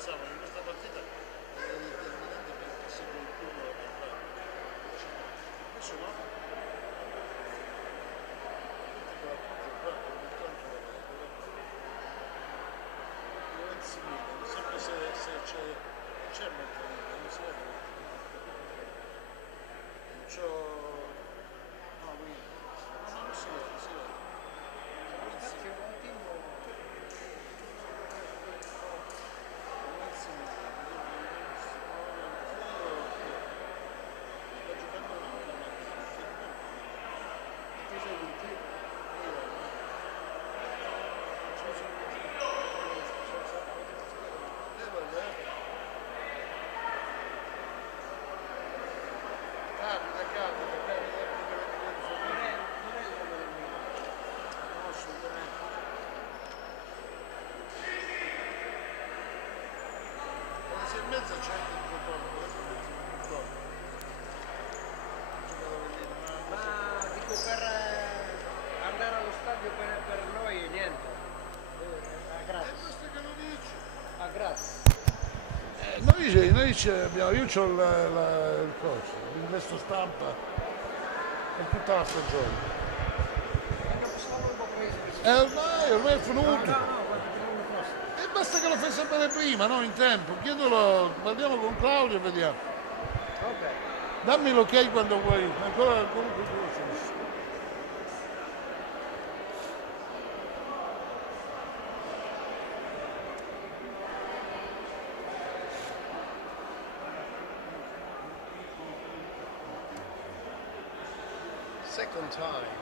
pensavo che questa partita era determinante per il secondo turno da parlare. Adesso no. Sempre se c'è molto, non si vede. Non c'ho. No, qui. Non si vede, si vede. In mezzo c'è il controllo, Ma dico per andare allo stadio per noi niente. A gratis. basta che lo dici. A gratis. Noi abbiamo, io ho il coso, l'investo stampa per tutta la stagione. Non sono un po' preso. Ormai è finito. No, guarda, l'anno prossimo. E basta che lo fai sapere prima, no? In tempo. Chiedelo, parliamo con Claudio e vediamo. Ok. Dammi l'ok quando vuoi, ancora comunque tu lo sai. Second time.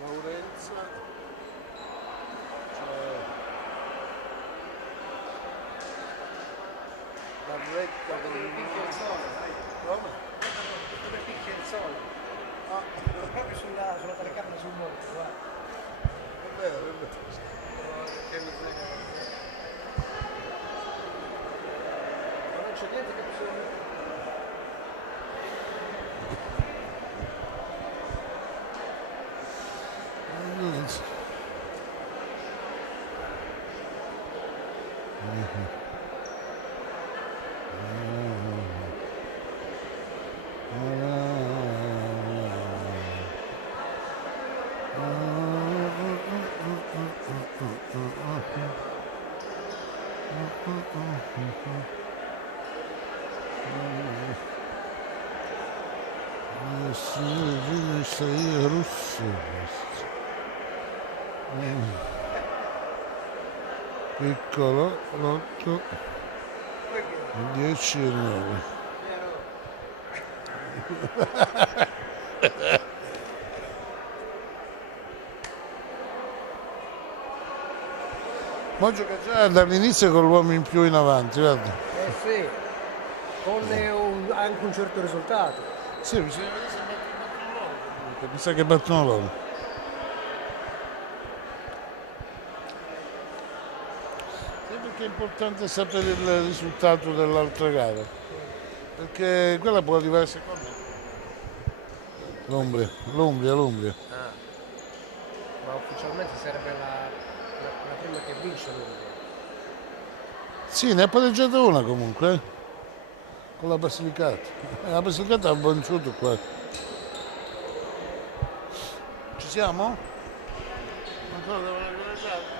Laurenza. La retta Dove picchia il sole, dai. Come? Dove picchia il sole. Ah, Proprio sulla telecamera sul morto, guarda. è vero, è vero. Che miseria. Ma non c'è niente che bisogna. Sei russo. Piccolo, l'8, 10 e 9. Ma gioca già dall'inizio con l'uomo in più in avanti, guarda. Eh sì, con anche un certo risultato. Sì, bisogna vedere se battono loro comunque, mi sa che battono loro. Sì, perché è importante sapere il risultato dell'altra gara, perché quella può arrivare seconda. L'Umbria. Ah, ma ufficialmente sarebbe la prima che vince l'Umbria. Sì, ne ha pareggiata una comunque, con la Basilicata. La Basilicata ha vinciuto qua. Ci siamo? Ancora devo regolare.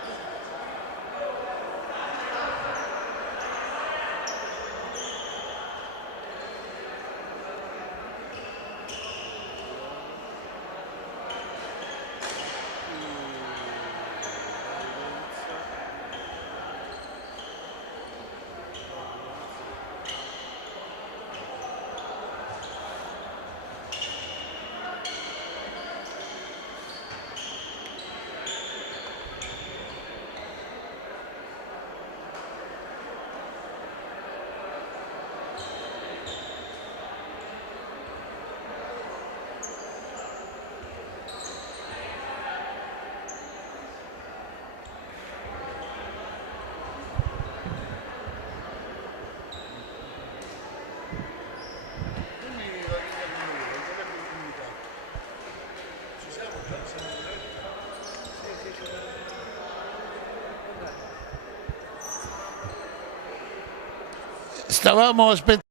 stavamo aspettando,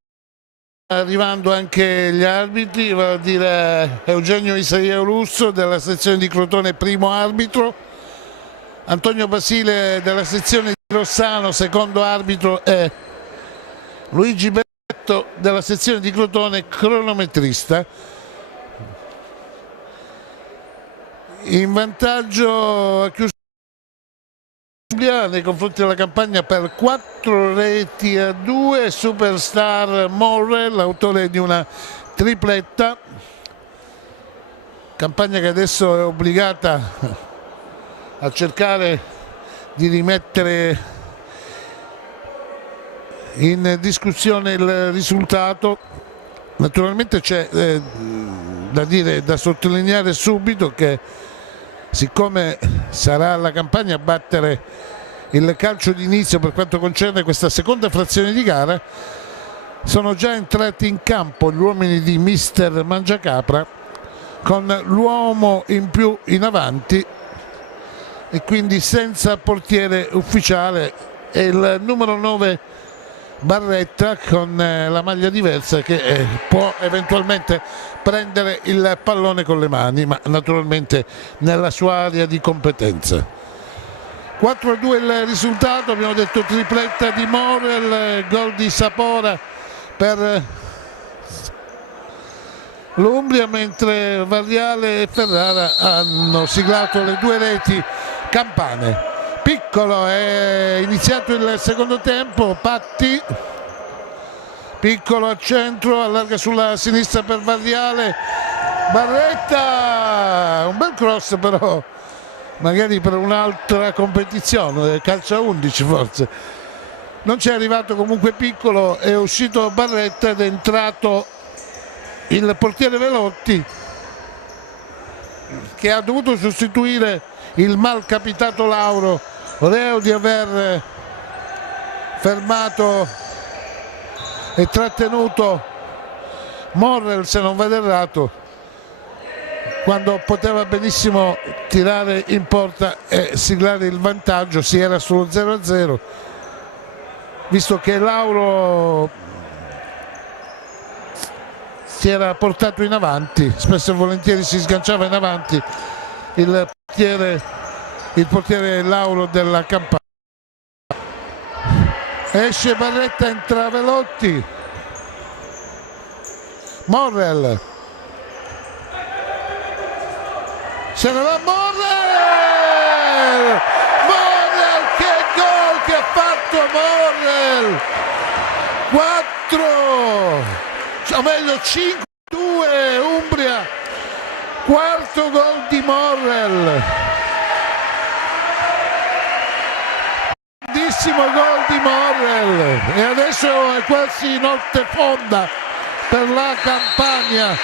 arrivando anche gli arbitri, vale a dire Eugenio Isaia Russo della sezione di Crotone, primo arbitro, Antonio Basile della sezione di Rossano, secondo arbitro, e Luigi Berretto della sezione di Crotone, cronometrista. In vantaggio a chiusura nei confronti della Campania per 4-2, superstar Morrell, autore di una tripletta. Campagna che adesso è obbligata a cercare di rimettere in discussione il risultato. Naturalmente c'è da sottolineare subito che, siccome sarà la Campania a battere il calcio d'inizio per quanto concerne questa seconda frazione di gara, sono già entrati in campo gli uomini di mister Mangiacapra con l'uomo in più in avanti e quindi senza portiere ufficiale, e il numero 9 Barretta con la maglia diversa che può eventualmente prendere il pallone con le mani, ma naturalmente nella sua area di competenza. 4-2 il risultato, abbiamo detto tripletta di Morel, gol di Sapora per l'Umbria, mentre Varriale e Ferrara hanno siglato le due reti campane. Piccolo, è iniziato il secondo tempo, Patti, Piccolo al centro, allarga sulla sinistra per Varriale, Barretta, un bel cross però magari per un'altra competizione, calcio a 11 forse. Non c'è arrivato comunque Piccolo, è uscito Barretta ed è entrato il portiere Velotti, che ha dovuto sostituire il malcapitato Lauro, reo di aver fermato e trattenuto Morrell, se non vado errato, quando poteva benissimo tirare in porta e siglare il vantaggio. Si era sullo 0-0, visto che Lauro si era portato in avanti, spesso e volentieri si sganciava in avanti il portiere Lauro della Campania. Esce Barretta, entra Velotti, Morrell, se ne va Morrell, che gol che ha fatto Morrell, 4, o meglio 5-2 Umbria, quarto gol di Morrell, grandissimo gol di Morrell, e adesso è quasi notte fonda per la Campania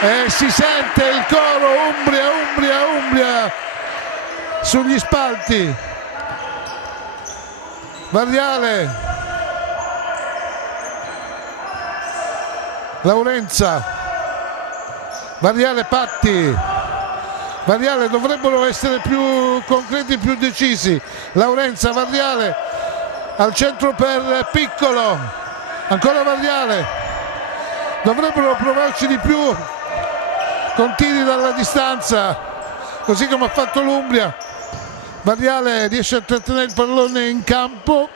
e si sente il coro Umbria, Umbria, Umbria sugli spalti. Varriale, Laurenza, Varriale, Patti, Varriale, dovrebbero essere più concreti, più decisi. Laurenza, Varriale al centro per Piccolo, ancora Varriale, dovrebbero provarci di più con tiri dalla distanza, così come ha fatto l'Umbria. Varriale riesce a trattenere il pallone in campo,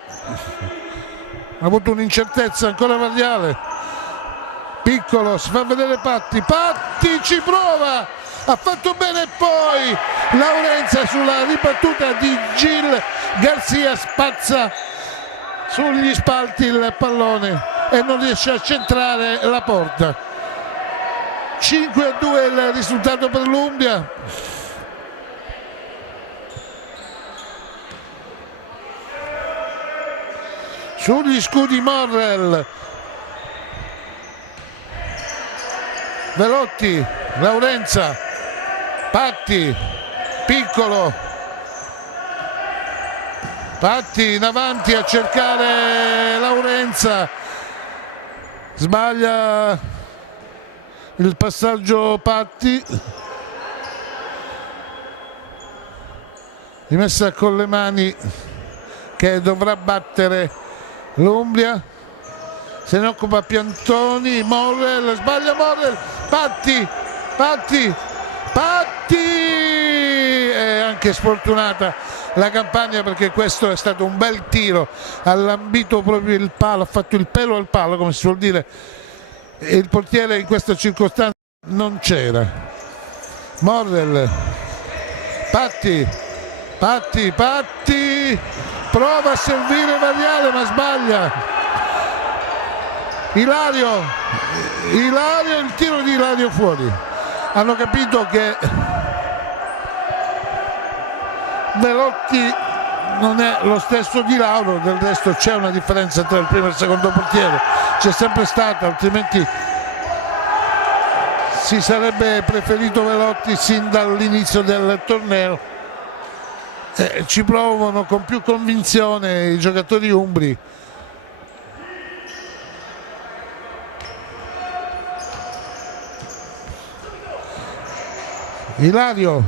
ha avuto un'incertezza, ancora Varriale, Piccolo, si fa vedere Patti, Patti ci prova, ha fatto bene, poi Laurenza sulla ribattuta di Gil Garzia spazza sugli spalti il pallone e non riesce a centrare la porta. 5-2 il risultato per l'Umbria. Sugli scudi Morrell, Velotti, Laurenza, Patti, Piccolo, Patti in avanti a cercare Laurenza, sbaglia il passaggio Patti, rimessa con le mani che dovrà battere l'Umbria, se ne occupa Piantoni, Morrell, sbaglia Morrell, Patti, è anche sfortunata la Campania, perché questo è stato un bel tiro, ha lambito proprio il palo, ha fatto il pelo al palo come si suol dire, e il portiere in questa circostanza non c'era. Morrell, Patti, prova a servire Variale ma sbaglia. Ilario, il tiro di Ilario fuori. Hanno capito che Velotti non è lo stesso di Lauro, del resto c'è una differenza tra il primo e il secondo portiere, c'è sempre stata, altrimenti si sarebbe preferito Velotti sin dall'inizio del torneo. Ci provano con più convinzione i giocatori umbri. Ilario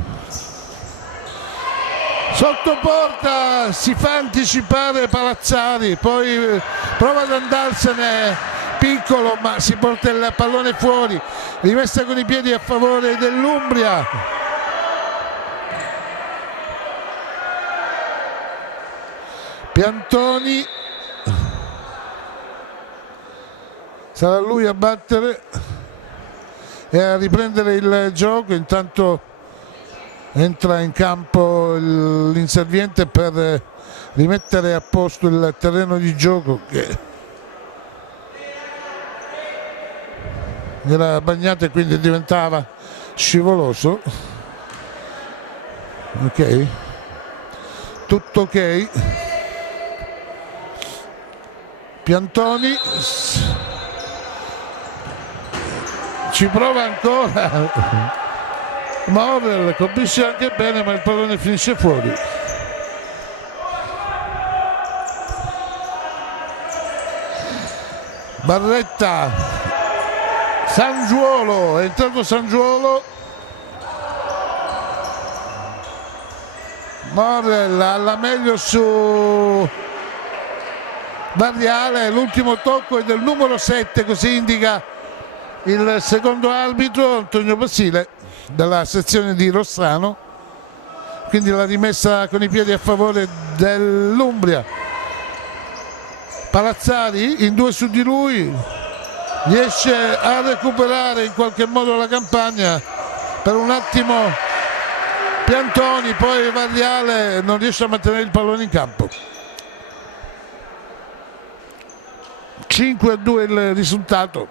sotto porta, si fa anticipare Palazzari, poi prova ad andarsene Piccolo, ma si porta il pallone fuori, rimessa con i piedi a favore dell'Umbria. Piantoni, sarà lui a battere e a riprendere il gioco. Intanto entra in campo l'inserviente per rimettere a posto il terreno di gioco che era bagnato e quindi diventava scivoloso. Ok, tutto ok. Piantoni ci prova ancora, Morrell colpisce anche bene ma il pallone finisce fuori. Barretta, Sangiuolo, è entrato Sangiuolo, Morrell alla meglio su Variale, l'ultimo tocco è del numero 7, così indica il secondo arbitro Antonio Basile della sezione di Rossano, quindi la rimessa con i piedi a favore dell'Umbria. Palazzari in due su di lui, riesce a recuperare in qualche modo la Campania, per un attimo Piantoni, poi Variale non riesce a mantenere il pallone in campo. 5-2 il risultato,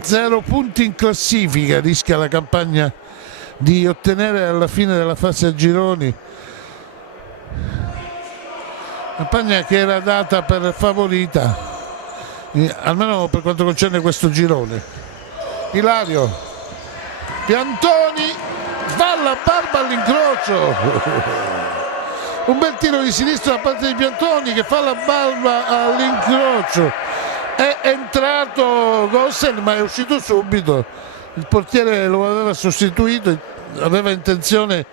0 punti in classifica rischia la Campania di ottenere alla fine della fase a gironi, Campagna che era data per favorita almeno per quanto concerne questo girone. Ilario, Piantoni, palla barba all'incrocio, un bel tiro di sinistra da parte di Piantoni che fa la barba all'incrocio, è entrato Gossen ma è uscito subito, il portiere lo aveva sostituito, aveva intenzione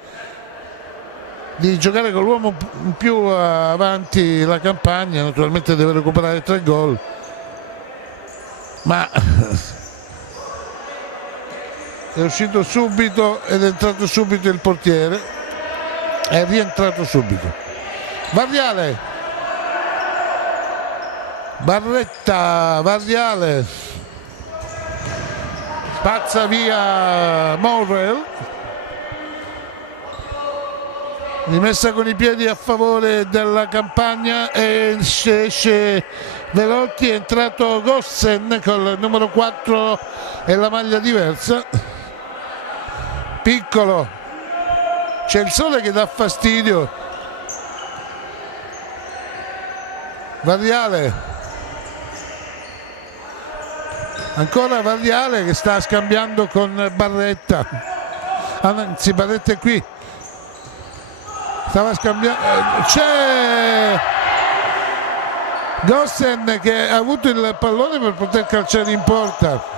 di giocare con l'uomo in più avanti la Campagna, naturalmente deve recuperare 3 gol, ma è uscito subito ed è entrato subito il portiere, è rientrato subito. Variale, Barretta, Variale, spazza via Morrell, rimessa con i piedi a favore della Campagna e esce Velotti, è entrato Gossen con il numero 4 e la maglia diversa. Piccolo, c'è il sole che dà fastidio. Variale, ancora Variale che sta scambiando con Barretta, anzi Barretta è qui, stava scambiando, c'è Gossen che ha avuto il pallone per poter calciare in porta.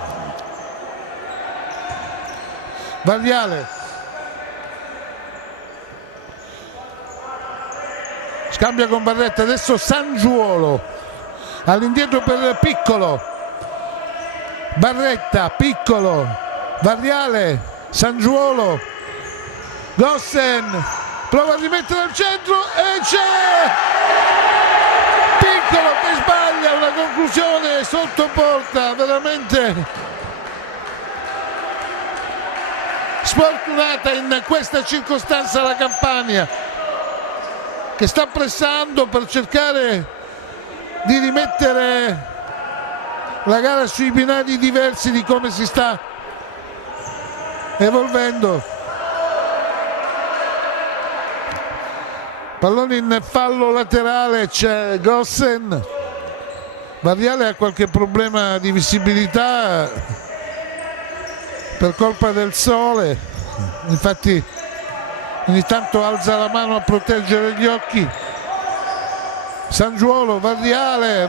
Variale, scambia con Barretta, adesso Sangiuolo all'indietro per Piccolo, Barretta, Piccolo, Varriale, Sangiuolo, Gossen prova a rimettere al centro e c'è Piccolo che sbaglia, una conclusione sotto porta veramente sfortunata in questa circostanza la Campania, che sta pressando per cercare di rimettere la gara sui binari diversi di come si sta evolvendo. Pallone in fallo laterale, c'è Gossen, Varriale ha qualche problema di visibilità per colpa del sole, infatti ogni tanto alza la mano a proteggere gli occhi. Sangiuolo, Varriale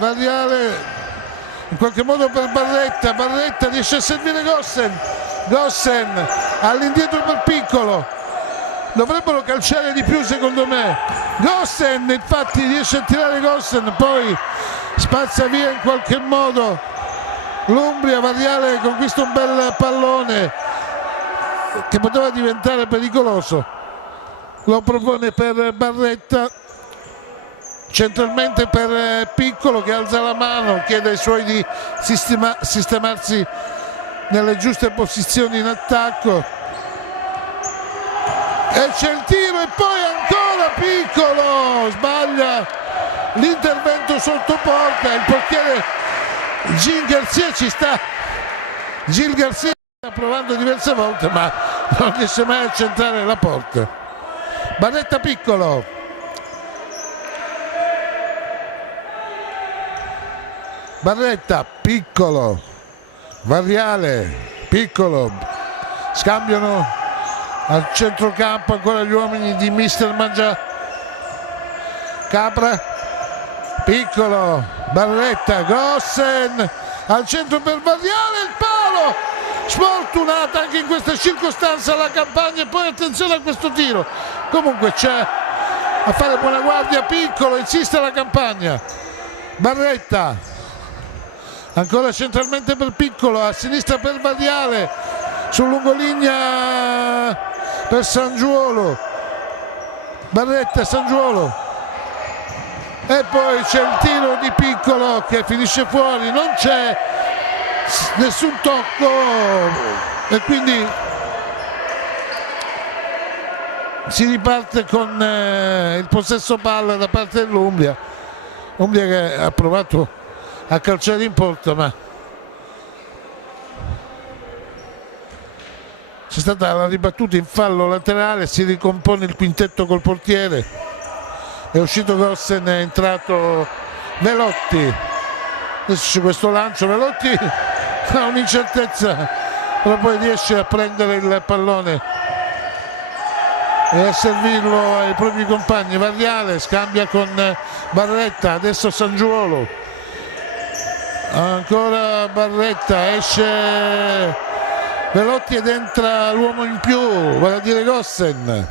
in qualche modo per Barretta riesce a servire Gossen all'indietro per Piccolo, dovrebbero calciare di più secondo me. Gossen infatti riesce a tirare Gossen, poi spazza via in qualche modo l'Umbria. Varriale conquista un bel pallone che poteva diventare pericoloso, lo propone per Barretta, centralmente per Piccolo che alza la mano, chiede ai suoi di sistemarsi nelle giuste posizioni in attacco e c'è il tiro e poi ancora Piccolo sbaglia l'intervento sotto porta. Il portiere Gil Garcia sta provando diverse volte ma non riesce mai a centrare la porta. Barretta, Piccolo, Barretta, Piccolo, Varriale, Piccolo, scambiano al centrocampo ancora gli uomini di mister Mangiacapra. Piccolo, Barretta, Gossen al centro per Varriale, il palo, sfortunata anche in questa circostanza la Campania e poi attenzione a questo tiro. Comunque c'è a fare buona guardia Piccolo, insiste la Campania. Barretta ancora centralmente per Piccolo, a sinistra per Varriale, sul lungolinea per Sangiuolo, Barretta, Sangiuolo e poi c'è il tiro di Piccolo che finisce fuori, non c'è nessun tocco e quindi si riparte con il possesso palla da parte dell'Umbria. Umbria che ha provato a calciare in porta ma c'è stata la ribattuta in fallo laterale, si ricompone il quintetto col portiere, è uscito Gossen, è entrato Velotti, adesso c'è questo lancio, Velotti ha un'incertezza però poi riesce a prendere il pallone e a servirlo ai propri compagni. Varriale scambia con Barretta, adesso Sangiuolo, ancora Barretta, esce Velotti ed entra l'uomo in più, vale a dire Gossen.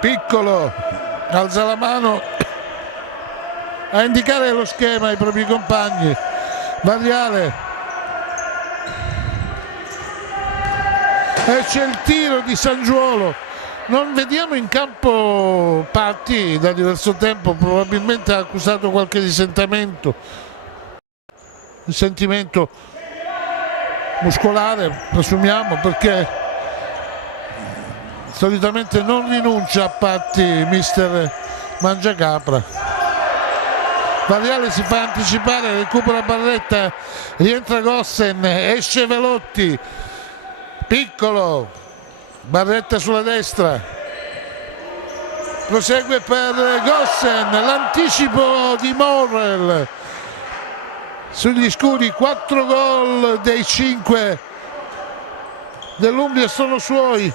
Piccolo alza la mano a indicare lo schema ai propri compagni. Varriale e c'è il tiro di Sangiuolo. Non vediamo in campo Patti da diverso tempo, probabilmente ha accusato qualche risentimento muscolare, presumiamo, perché solitamente non rinuncia a Patti mister Mangiacapra. Varriale si fa anticipare, recupera Barretta, rientra Gossen, esce Velotti, Piccolo, Barretta sulla destra, prosegue per Gossen, l'anticipo di Morrell sugli scudi. 4 gol dei 5 dell'Umbria sono suoi.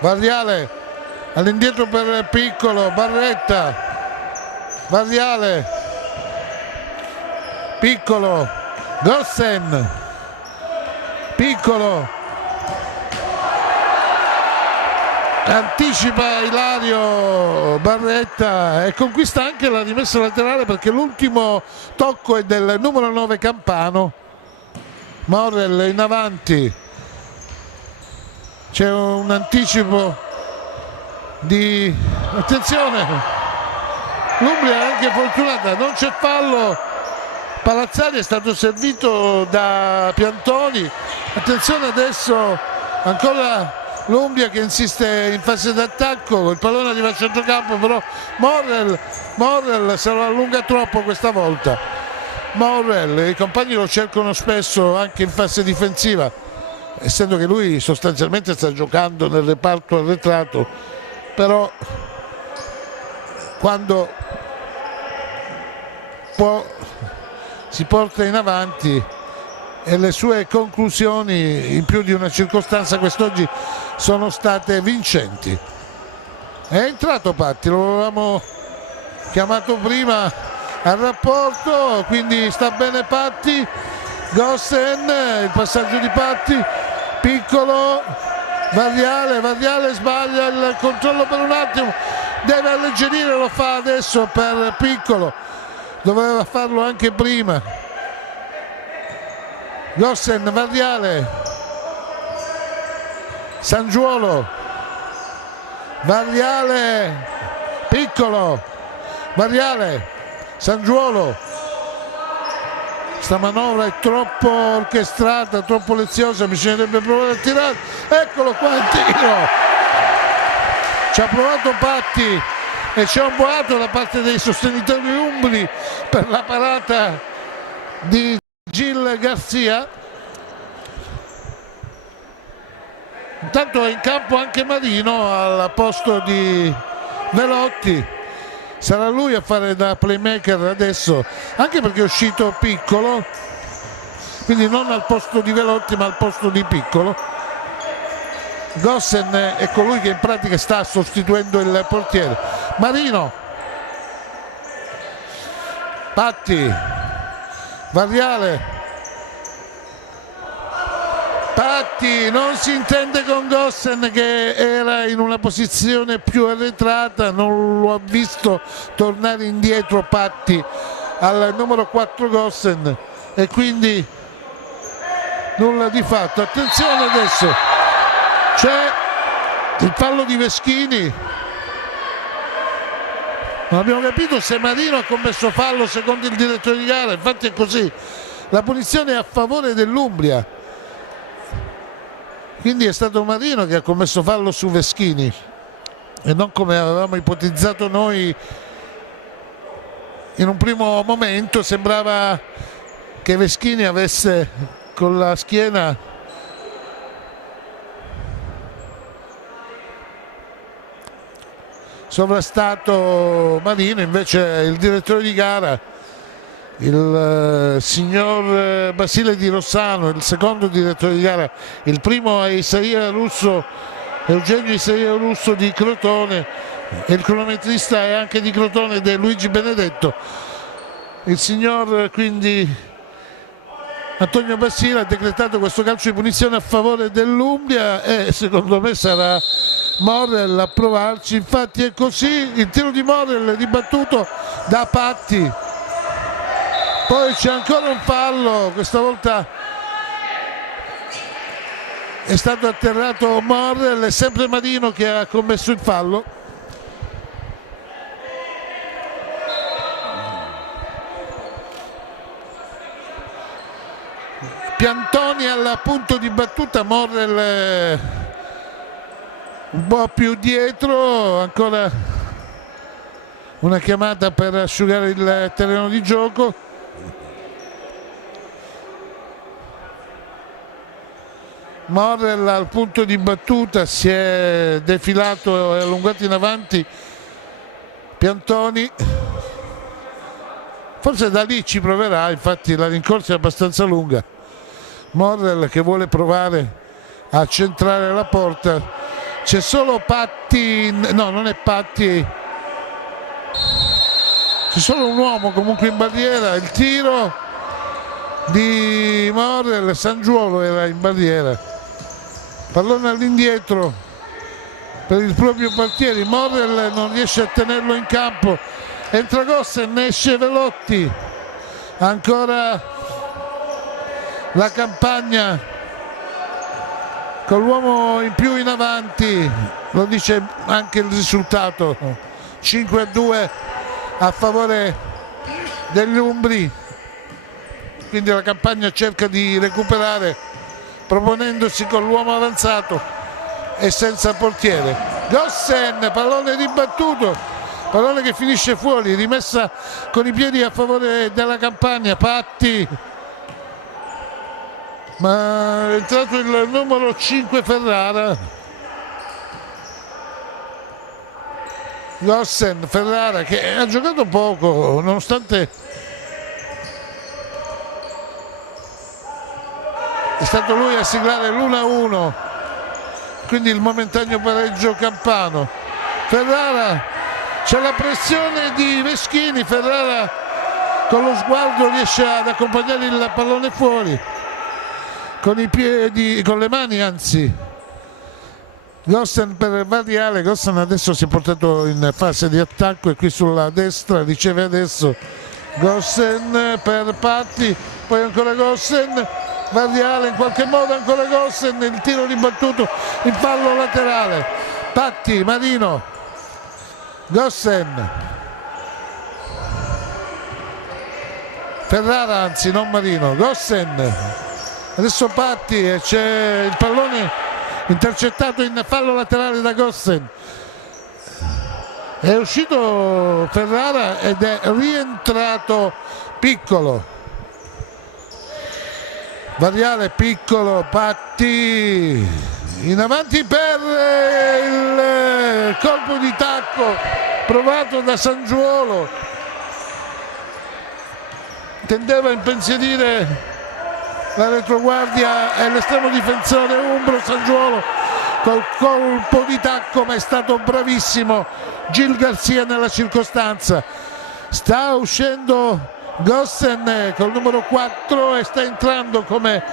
Varriale all'indietro per Piccolo, Barretta, Varriale, Piccolo, Gossen, Piccolo, anticipa Ilario Barretta e conquista anche la rimessa laterale, perché l'ultimo tocco è del numero 9 Campano. Morrell in avanti, c'è un anticipo di attenzione, l'Umbria è anche fortunata, non c'è fallo. Palazzari è stato servito da Piantoni. Attenzione adesso, ancora l'Umbria che insiste in fase d'attacco, il pallone arriva a centrocampo, però Morrell se lo allunga troppo questa volta. Morrell, i compagni lo cercano spesso anche in fase difensiva, essendo che lui sostanzialmente sta giocando nel reparto arretrato, però quando si porta in avanti, e le sue conclusioni in più di una circostanza quest'oggi sono state vincenti. È entrato Patti, lo avevamo chiamato prima al rapporto, quindi sta bene Patti. Gossen, il passaggio di Patti, piccolo, Variale sbaglia il controllo per un attimo, deve alleggerire, lo fa adesso per Piccolo, doveva farlo anche prima. Gossen, Variale, Sangiuolo, Variale, Piccolo, Variale, Sangiuolo. Sta manovra è troppo orchestrata, troppo leziosa, bisognerebbe provare a tirare. Eccolo qua il tiro, ci ha provato Patti e c'è un boato da parte dei sostenitori umbri per la parata di Gil Garzia. Intanto è in campo anche Marino al posto di Velotti, sarà lui a fare da playmaker adesso, anche perché è uscito Piccolo, quindi non al posto di Velotti ma al posto di Piccolo. Gossen è colui che in pratica sta sostituendo il portiere. Marino, Patti, Variale, Patti non si intende con Gossen che era in una posizione più arretrata, non lo ha visto tornare indietro Patti al numero 4 Gossen e quindi nulla di fatto. Attenzione adesso, c'è il fallo di Veschini, non abbiamo capito se Marino ha commesso fallo secondo il direttore di gara, infatti è così, la punizione è a favore dell'Umbria, quindi è stato Marino che ha commesso fallo su Veschini e non come avevamo ipotizzato noi in un primo momento. Sembrava che Veschini avesse con la schiena sovrastato Marino, invece il direttore di gara, il signor Basile Di Rossano, il secondo direttore di gara, il primo è Eugenio Isaia Russo di Crotone e il cronometrista è anche di Crotone ed è Luigi Benedetto. Il signor quindi Antonio Basile ha decretato questo calcio di punizione a favore dell'Umbria e secondo me sarà Morrell a provarci, infatti è così, il tiro di Morrell ribattuto da Patti, poi c'è ancora un fallo, questa volta è stato atterrato Morrell, è sempre Marino che ha commesso il fallo. Piantoni al punto di battuta, Morrell un po' più dietro, ancora una chiamata per asciugare il terreno di gioco. Morrell al punto di battuta, si è defilato e allungato in avanti Piantoni, forse da lì ci proverà, infatti la rincorsa è abbastanza lunga. Morrell che vuole provare a centrare la porta, c'è solo Patti, no non è Patti, c'è solo un uomo comunque in barriera, il tiro di Morrell, Sangiuolo era in barriera, pallone all'indietro per il proprio portiere. Morrel non riesce a tenerlo in campo, entra Gossen, esce Velotti, ancora la Campagna con l'uomo in più in avanti, lo dice anche il risultato, 5-2 a favore degli umbri. Quindi la Campagna cerca di recuperare proponendosi con l'uomo avanzato e senza portiere. Gossen, pallone ribattuto, pallone che finisce fuori, rimessa con i piedi a favore della Campagna. Patti, ma è entrato il numero 5 Ferrara. Gossen, Ferrara che ha giocato poco nonostante è stato lui a siglare l'1-1, quindi il momentaneo pareggio campano. Ferrara, c'è la pressione di Veschini, Ferrara con lo sguardo riesce ad accompagnare il pallone fuori con i piedi, con le mani anzi. Gossen per Variale, Gossen adesso si è portato in fase di attacco e qui sulla destra riceve adesso Gossen per Patti, poi ancora Gossen, Variale in qualche modo, ancora Gossen, il tiro ribattuto in fallo laterale. Patti, Marino, Gossen, Ferrara anzi non Marino, Gossen, adesso Patti e c'è il pallone intercettato in fallo laterale da Gossen. È uscito Ferrara ed è rientrato Piccolo. Variale, Piccolo, Patti in avanti per il colpo di tacco provato da Sangiuolo, tendeva a impensierire la retroguardia e l'estremo difensore umbro Sangiuolo col colpo di tacco, ma è stato bravissimo Gil Garcia nella circostanza. Sta uscendo Gossen col numero 4 e sta entrando come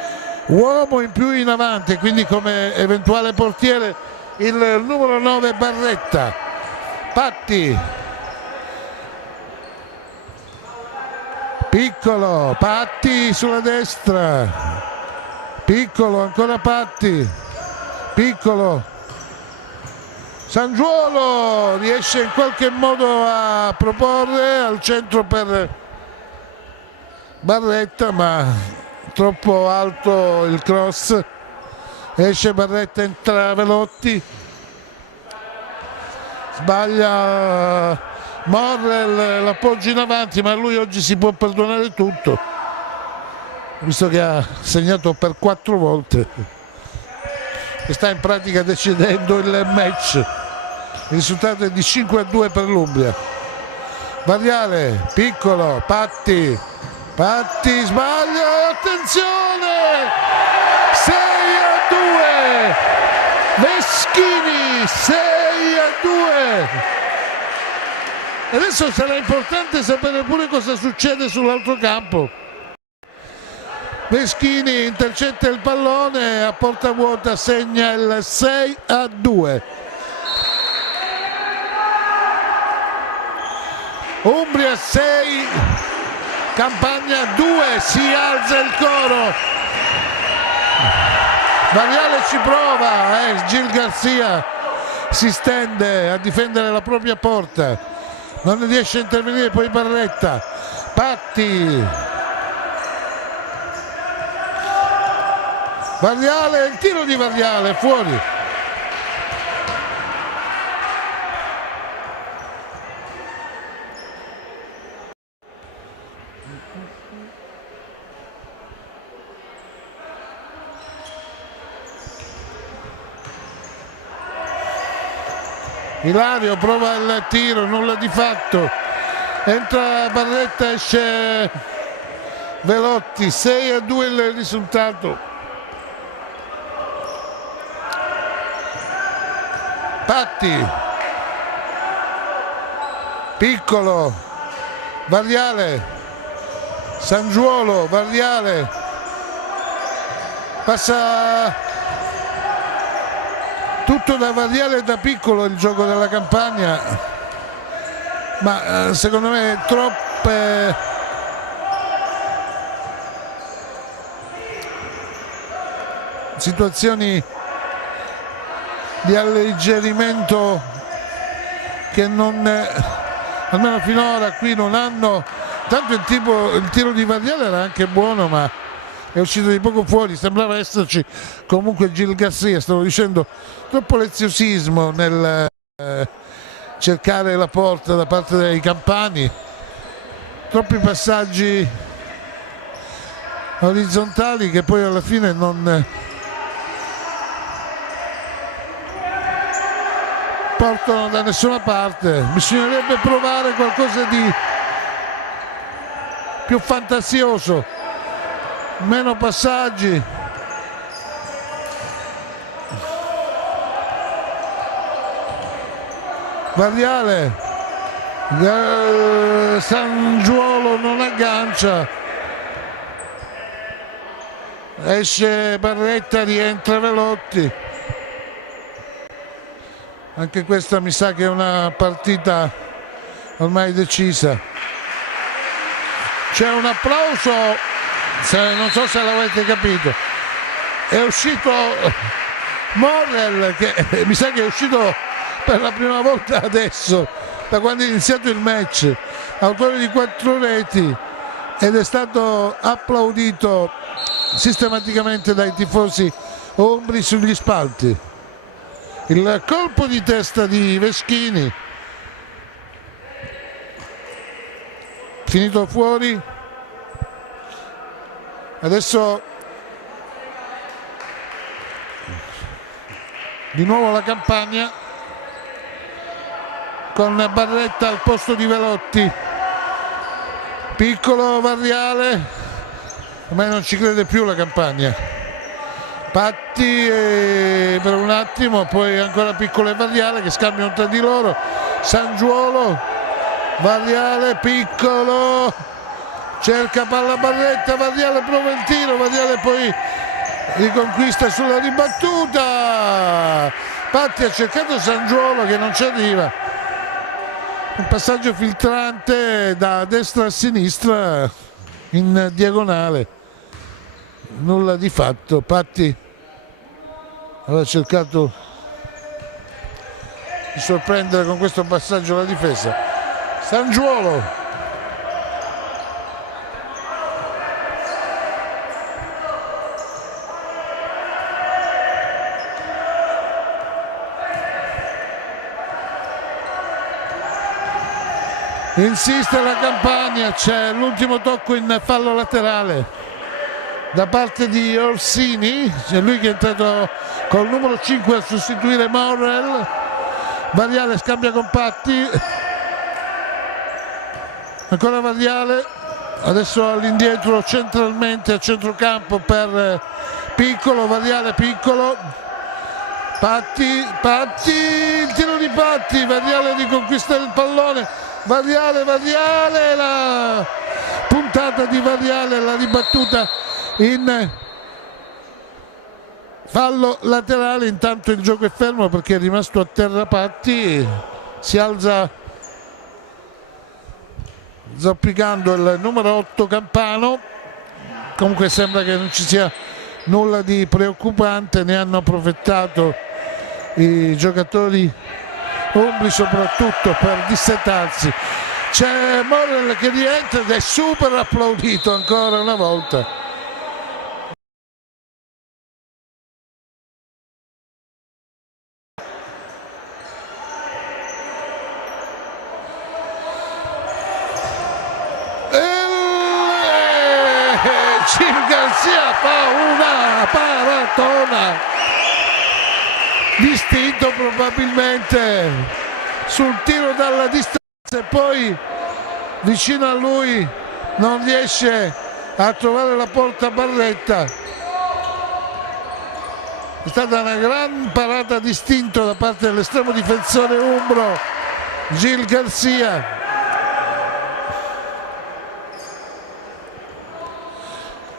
uomo in più in avanti, quindi come eventuale portiere il numero 9 Barretta. Patti, Piccolo, Patti sulla destra, Piccolo, ancora Patti, Piccolo, Sangiuolo riesce in qualche modo a proporre al centro per Barretta, ma troppo alto il cross, esce Barretta, entra Velotti, sbaglia Morrel, l'appoggio in avanti, ma lui oggi si può perdonare tutto visto che ha segnato per 4 volte e sta in pratica decidendo il match. Il risultato è di 5-2 per l'Umbria. Variale, Piccolo, Patti, Patti sbaglia, attenzione, 6-2 Veschini, 6-2. Adesso sarà importante sapere pure cosa succede sull'altro campo. Veschini intercetta il pallone, a porta vuota segna il 6-2. Umbria 6, Campagna 2, si alza il coro. Variale ci prova, Gil Garcia si stende a difendere la propria porta, non riesce a intervenire, poi Barretta, Patti, Variale, il tiro di Variale fuori. Ilario prova il tiro, nulla di fatto, entra Barretta, esce Velotti, 6-2 il risultato. Patti, Piccolo, Variale, Sangiuolo, Variale, passa tutto da variare da piccolo il gioco della Campania, ma secondo me troppe situazioni di alleggerimento che non, almeno finora qui non hanno. Tanto il tiro di Variale era anche buono, ma è uscito di poco fuori, sembrava esserci comunque Gil Garcia, stavo dicendo, troppo leziosismo nel cercare la porta da parte dei campani, troppi passaggi orizzontali che poi alla fine non portano da nessuna parte. Bisognerebbe provare qualcosa di più fantasioso, meno passaggi. Variale, Sangiuolo non aggancia, esce Barretta, rientra Velotti. Anche questa mi sa che è una partita ormai decisa. C'è un applauso, non so se l'avete capito, è uscito Morel, che mi sa che è uscito per la prima volta adesso, da quando è iniziato il match, autore di 4 reti, ed è stato applaudito sistematicamente dai tifosi ombri sugli spalti. Il colpo di testa di Veschini, finito fuori. Adesso di nuovo la Campania con Barretta al posto di Velotti. Piccolo Variale, ormai non ci crede più la Campania. Patti per un attimo, poi ancora Piccolo e Variale che scambiano tra di loro. Sangiuolo, Variale, Piccolo, cerca palla Barretta, Variale prova il tiro, Variale poi riconquista sulla ribattuta. Patti ha cercato Sangiuolo che non ci arriva. Un passaggio filtrante da destra a sinistra in diagonale, nulla di fatto. Patti aveva cercato di sorprendere con questo passaggio la difesa. Sangiuolo, insiste la Campania, c'è l'ultimo tocco in fallo laterale da parte di Orsini, c'è lui che è entrato col numero 5 a sostituire Morel. Variale scambia con Patti, ancora Variale, adesso all'indietro centralmente a centrocampo per Piccolo, Variale, Piccolo, Patti, il tiro di Patti, Variale riconquista il pallone, Variale, la puntata di Variale, la ribattuta in fallo laterale. Intanto il gioco è fermo perché è rimasto a terra Patti, si alza zoppicando il numero 8 Campano. Comunque sembra che non ci sia nulla di preoccupante, ne hanno approfittato i giocatori ombri soprattutto per dissetarsi. C'è Morel che rientra ed è super applaudito ancora una volta. Gil Garcia fa una paratona, distinto probabilmente sul tiro dalla distanza, e poi vicino a lui non riesce a trovare la porta Barretta. È stata una gran parata distinto da parte dell'estremo difensore umbro Gil Garcia.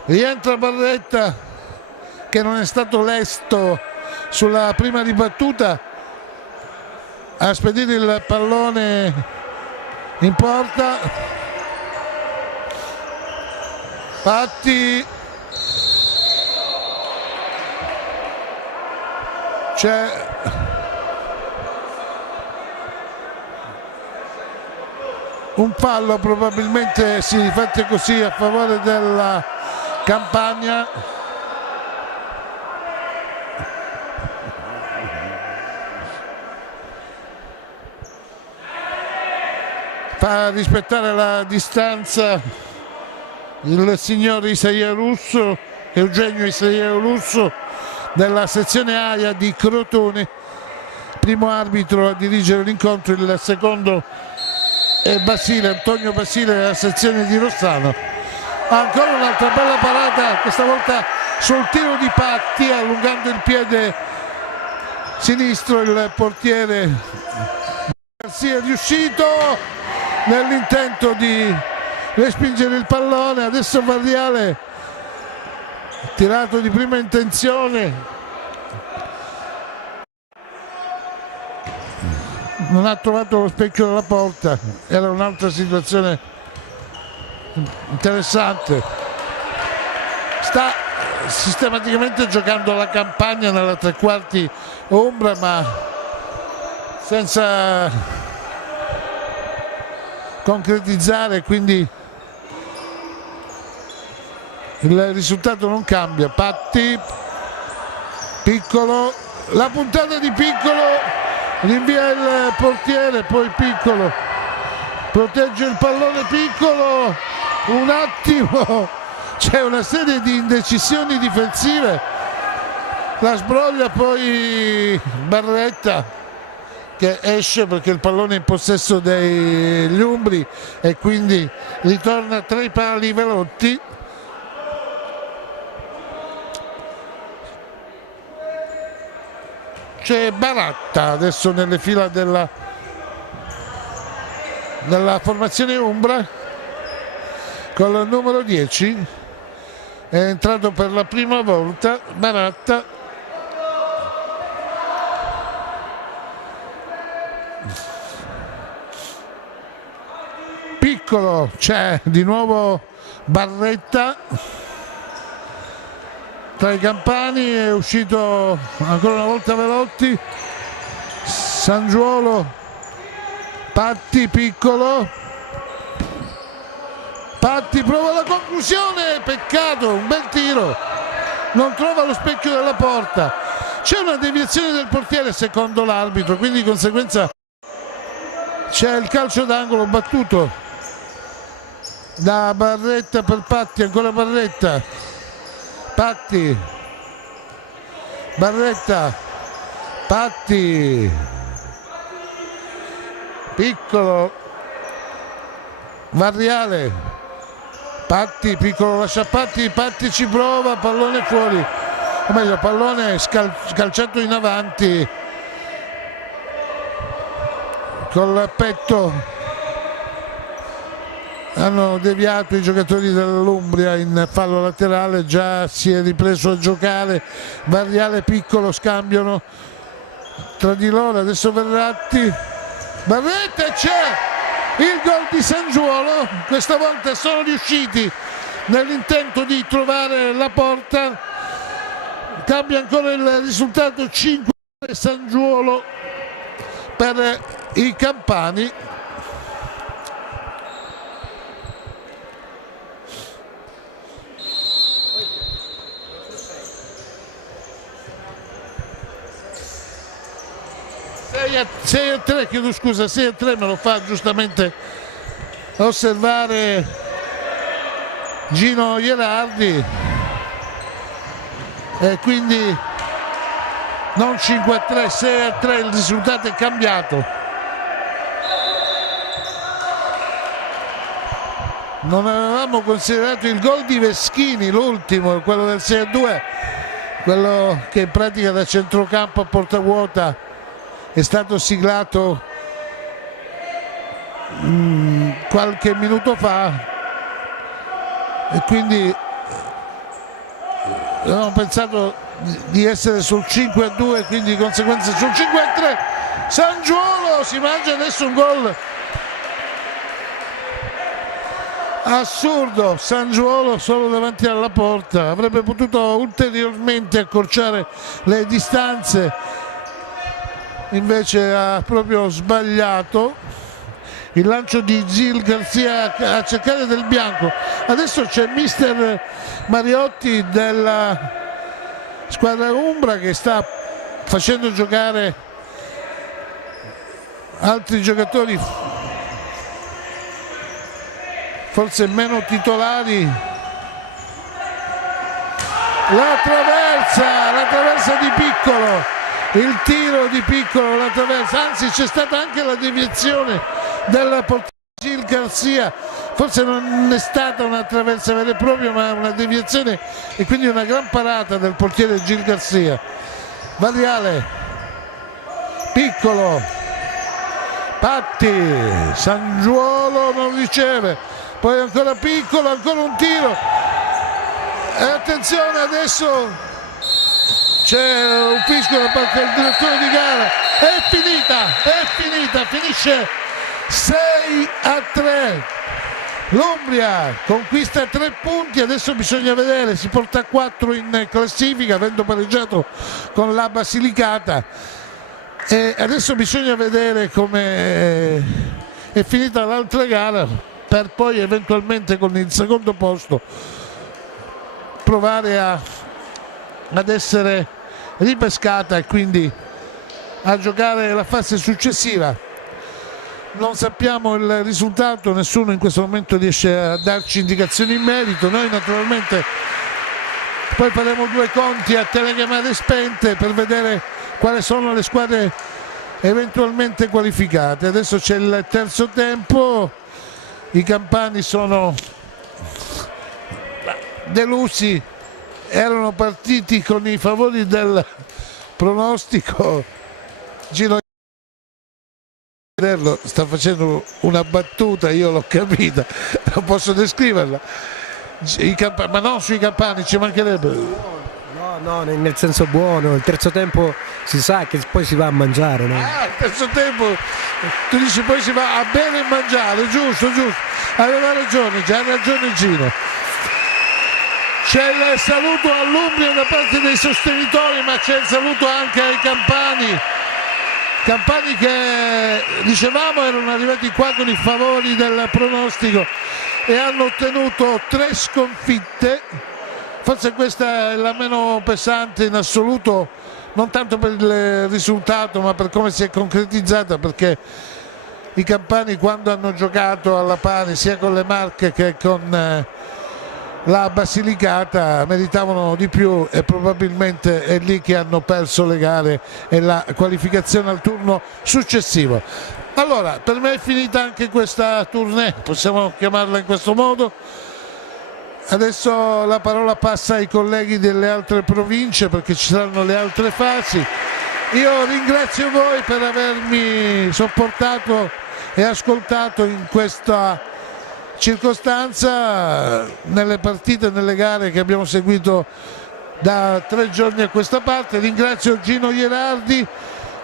Rientra Barretta che non è stato lesto sulla prima ribattuta a spedire il pallone in porta. Patti, c'è un fallo, probabilmente si riflette così a favore della Campania. Fa rispettare la distanza il signor Isaia Russo, Eugenio Isaia Russo, della sezione AIA di Crotone, primo arbitro a dirigere l'incontro. Il secondo è Basile, Antonio Basile, della sezione di Rossano. Ancora un'altra bella parata, questa volta sul tiro di Patti, allungando il piede sinistro il portiere Garcia, è riuscito nell'intento di respingere il pallone. Adesso Varriale, tirato di prima intenzione, non ha trovato lo specchio della porta. Era un'altra situazione interessante. Sta sistematicamente giocando la Campania nella tre quarti ombra, ma senza concretizzare, quindi il risultato non cambia. Patti, Piccolo, la puntata di Piccolo, rinvia il portiere, poi Piccolo protegge il pallone. Piccolo, un attimo, c'è una serie di indecisioni difensive, la sbroglia poi Barretta, che esce perché il pallone è in possesso degli umbri e quindi ritorna tra i pali Velotti. C'è Baratta adesso nelle fila della formazione Umbra con il numero 10, è entrato per la prima volta Baratta. Piccolo, c'è di nuovo Barretta tra i campani, è uscito ancora una volta Velotti, Sangiuolo, Patti, Piccolo, Patti prova la conclusione, peccato, un bel tiro, non trova lo specchio della porta. C'è una deviazione del portiere secondo l'arbitro, quindi di conseguenza c'è il calcio d'angolo battuto da Barretta per Patti. Ancora Barretta, Patti, Barretta, Patti, Piccolo, Varriale, Patti, Piccolo lascia Patti, Patti ci prova, pallone fuori, o meglio pallone scalciato in avanti col petto. Hanno deviato i giocatori dell'Umbria in fallo laterale, già si è ripreso a giocare. Varriale e Piccolo scambiano tra di loro, adesso Verratti, Barretta, e c'è il gol di Sangiuolo. Questa volta sono riusciti nell'intento di trovare la porta. Cambia ancora il risultato, 5 Sangiuolo per i campani. Sei a 3, chiedo scusa, 6-3, me lo fa giustamente osservare Gino Ierardi, e quindi non 5-3, 6-3, il risultato è cambiato. Non avevamo considerato il gol di Veschini, l'ultimo, quello del 6-2, quello che in pratica da centrocampo a porta vuota è stato siglato qualche minuto fa, e quindi avevamo pensato di essere sul 5-2, quindi di conseguenza sul 5-3. San Giuolo si mangia adesso un gol assurdo, San Giuolo solo davanti alla porta, avrebbe potuto ulteriormente accorciare le distanze, invece ha proprio sbagliato. Il lancio di Gil Garzia a cercare del bianco. Adesso c'è mister Mariotti della squadra umbra che sta facendo giocare altri giocatori forse meno titolari. La traversa di Piccolo, il tiro di Piccolo, la traversa, anzi c'è stata anche la deviazione del portiere Gil Garzia, forse non è stata una traversa vera e propria ma una deviazione e quindi una gran parata del portiere Gil Garzia. Variale, Piccolo, Patti, San Giuolo non riceve, poi ancora Piccolo, ancora un tiro e attenzione adesso c'è un fischio da parte del direttore di gara. È finita, finisce 6-3. L'Umbria conquista 3 punti, adesso bisogna vedere, si porta a 4 in classifica avendo pareggiato con la Basilicata e adesso bisogna vedere come è finita l'altra gara per poi eventualmente con il secondo posto provare ad essere ripescata e quindi a giocare la fase successiva. Non sappiamo il risultato, nessuno in questo momento riesce a darci indicazioni in merito. Noi naturalmente poi faremo 2 conti a telecamere spente per vedere quali sono le squadre eventualmente qualificate. Adesso c'è il terzo tempo, i campani sono delusi, erano partiti con i favori del pronostico. Gino sta facendo una battuta, io l'ho capita, non posso descriverla, ma non sui campani, ci mancherebbe. No, nel senso buono, il terzo tempo si sa che poi si va a mangiare, no? Il terzo tempo, tu dici poi si va a bere e mangiare, giusto, aveva ragione, già ha ragione Gino. C'è il saluto all'Umbria da parte dei sostenitori, ma c'è il saluto anche ai campani che dicevamo erano arrivati qua con i favori del pronostico e hanno ottenuto 3 sconfitte. Forse questa è la meno pesante in assoluto, non tanto per il risultato ma per come si è concretizzata, perché i campani quando hanno giocato alla pari sia con le Marche che con la Basilicata meritavano di più e probabilmente è lì che hanno perso le gare e la qualificazione al turno successivo. Allora, per me è finita anche questa tournée, possiamo chiamarla in questo modo. Adesso la parola passa ai colleghi delle altre province perché ci saranno le altre fasi. Io ringrazio voi per avermi sopportato e ascoltato in questa circostanza, nelle partite e nelle gare che abbiamo seguito da 3 giorni a questa parte. Ringrazio Gino Ierardi,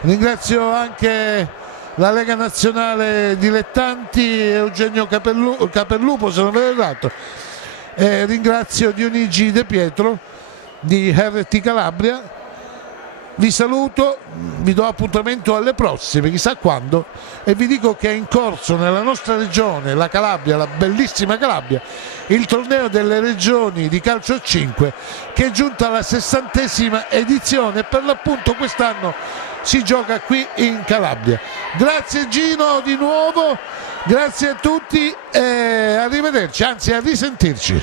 ringrazio anche la Lega Nazionale Dilettanti, Eugenio Capellupo se non ve l'ho dato, e ringrazio Dionigi De Pietro di RT Calabria. Vi saluto, vi do appuntamento alle prossime, chissà quando, e vi dico che è in corso nella nostra regione, la Calabria, la bellissima Calabria, il torneo delle regioni di calcio a 5 che è giunta alla 60ª edizione e per l'appunto quest'anno si gioca qui in Calabria. Grazie Gino di nuovo, grazie a tutti e arrivederci, anzi a risentirci.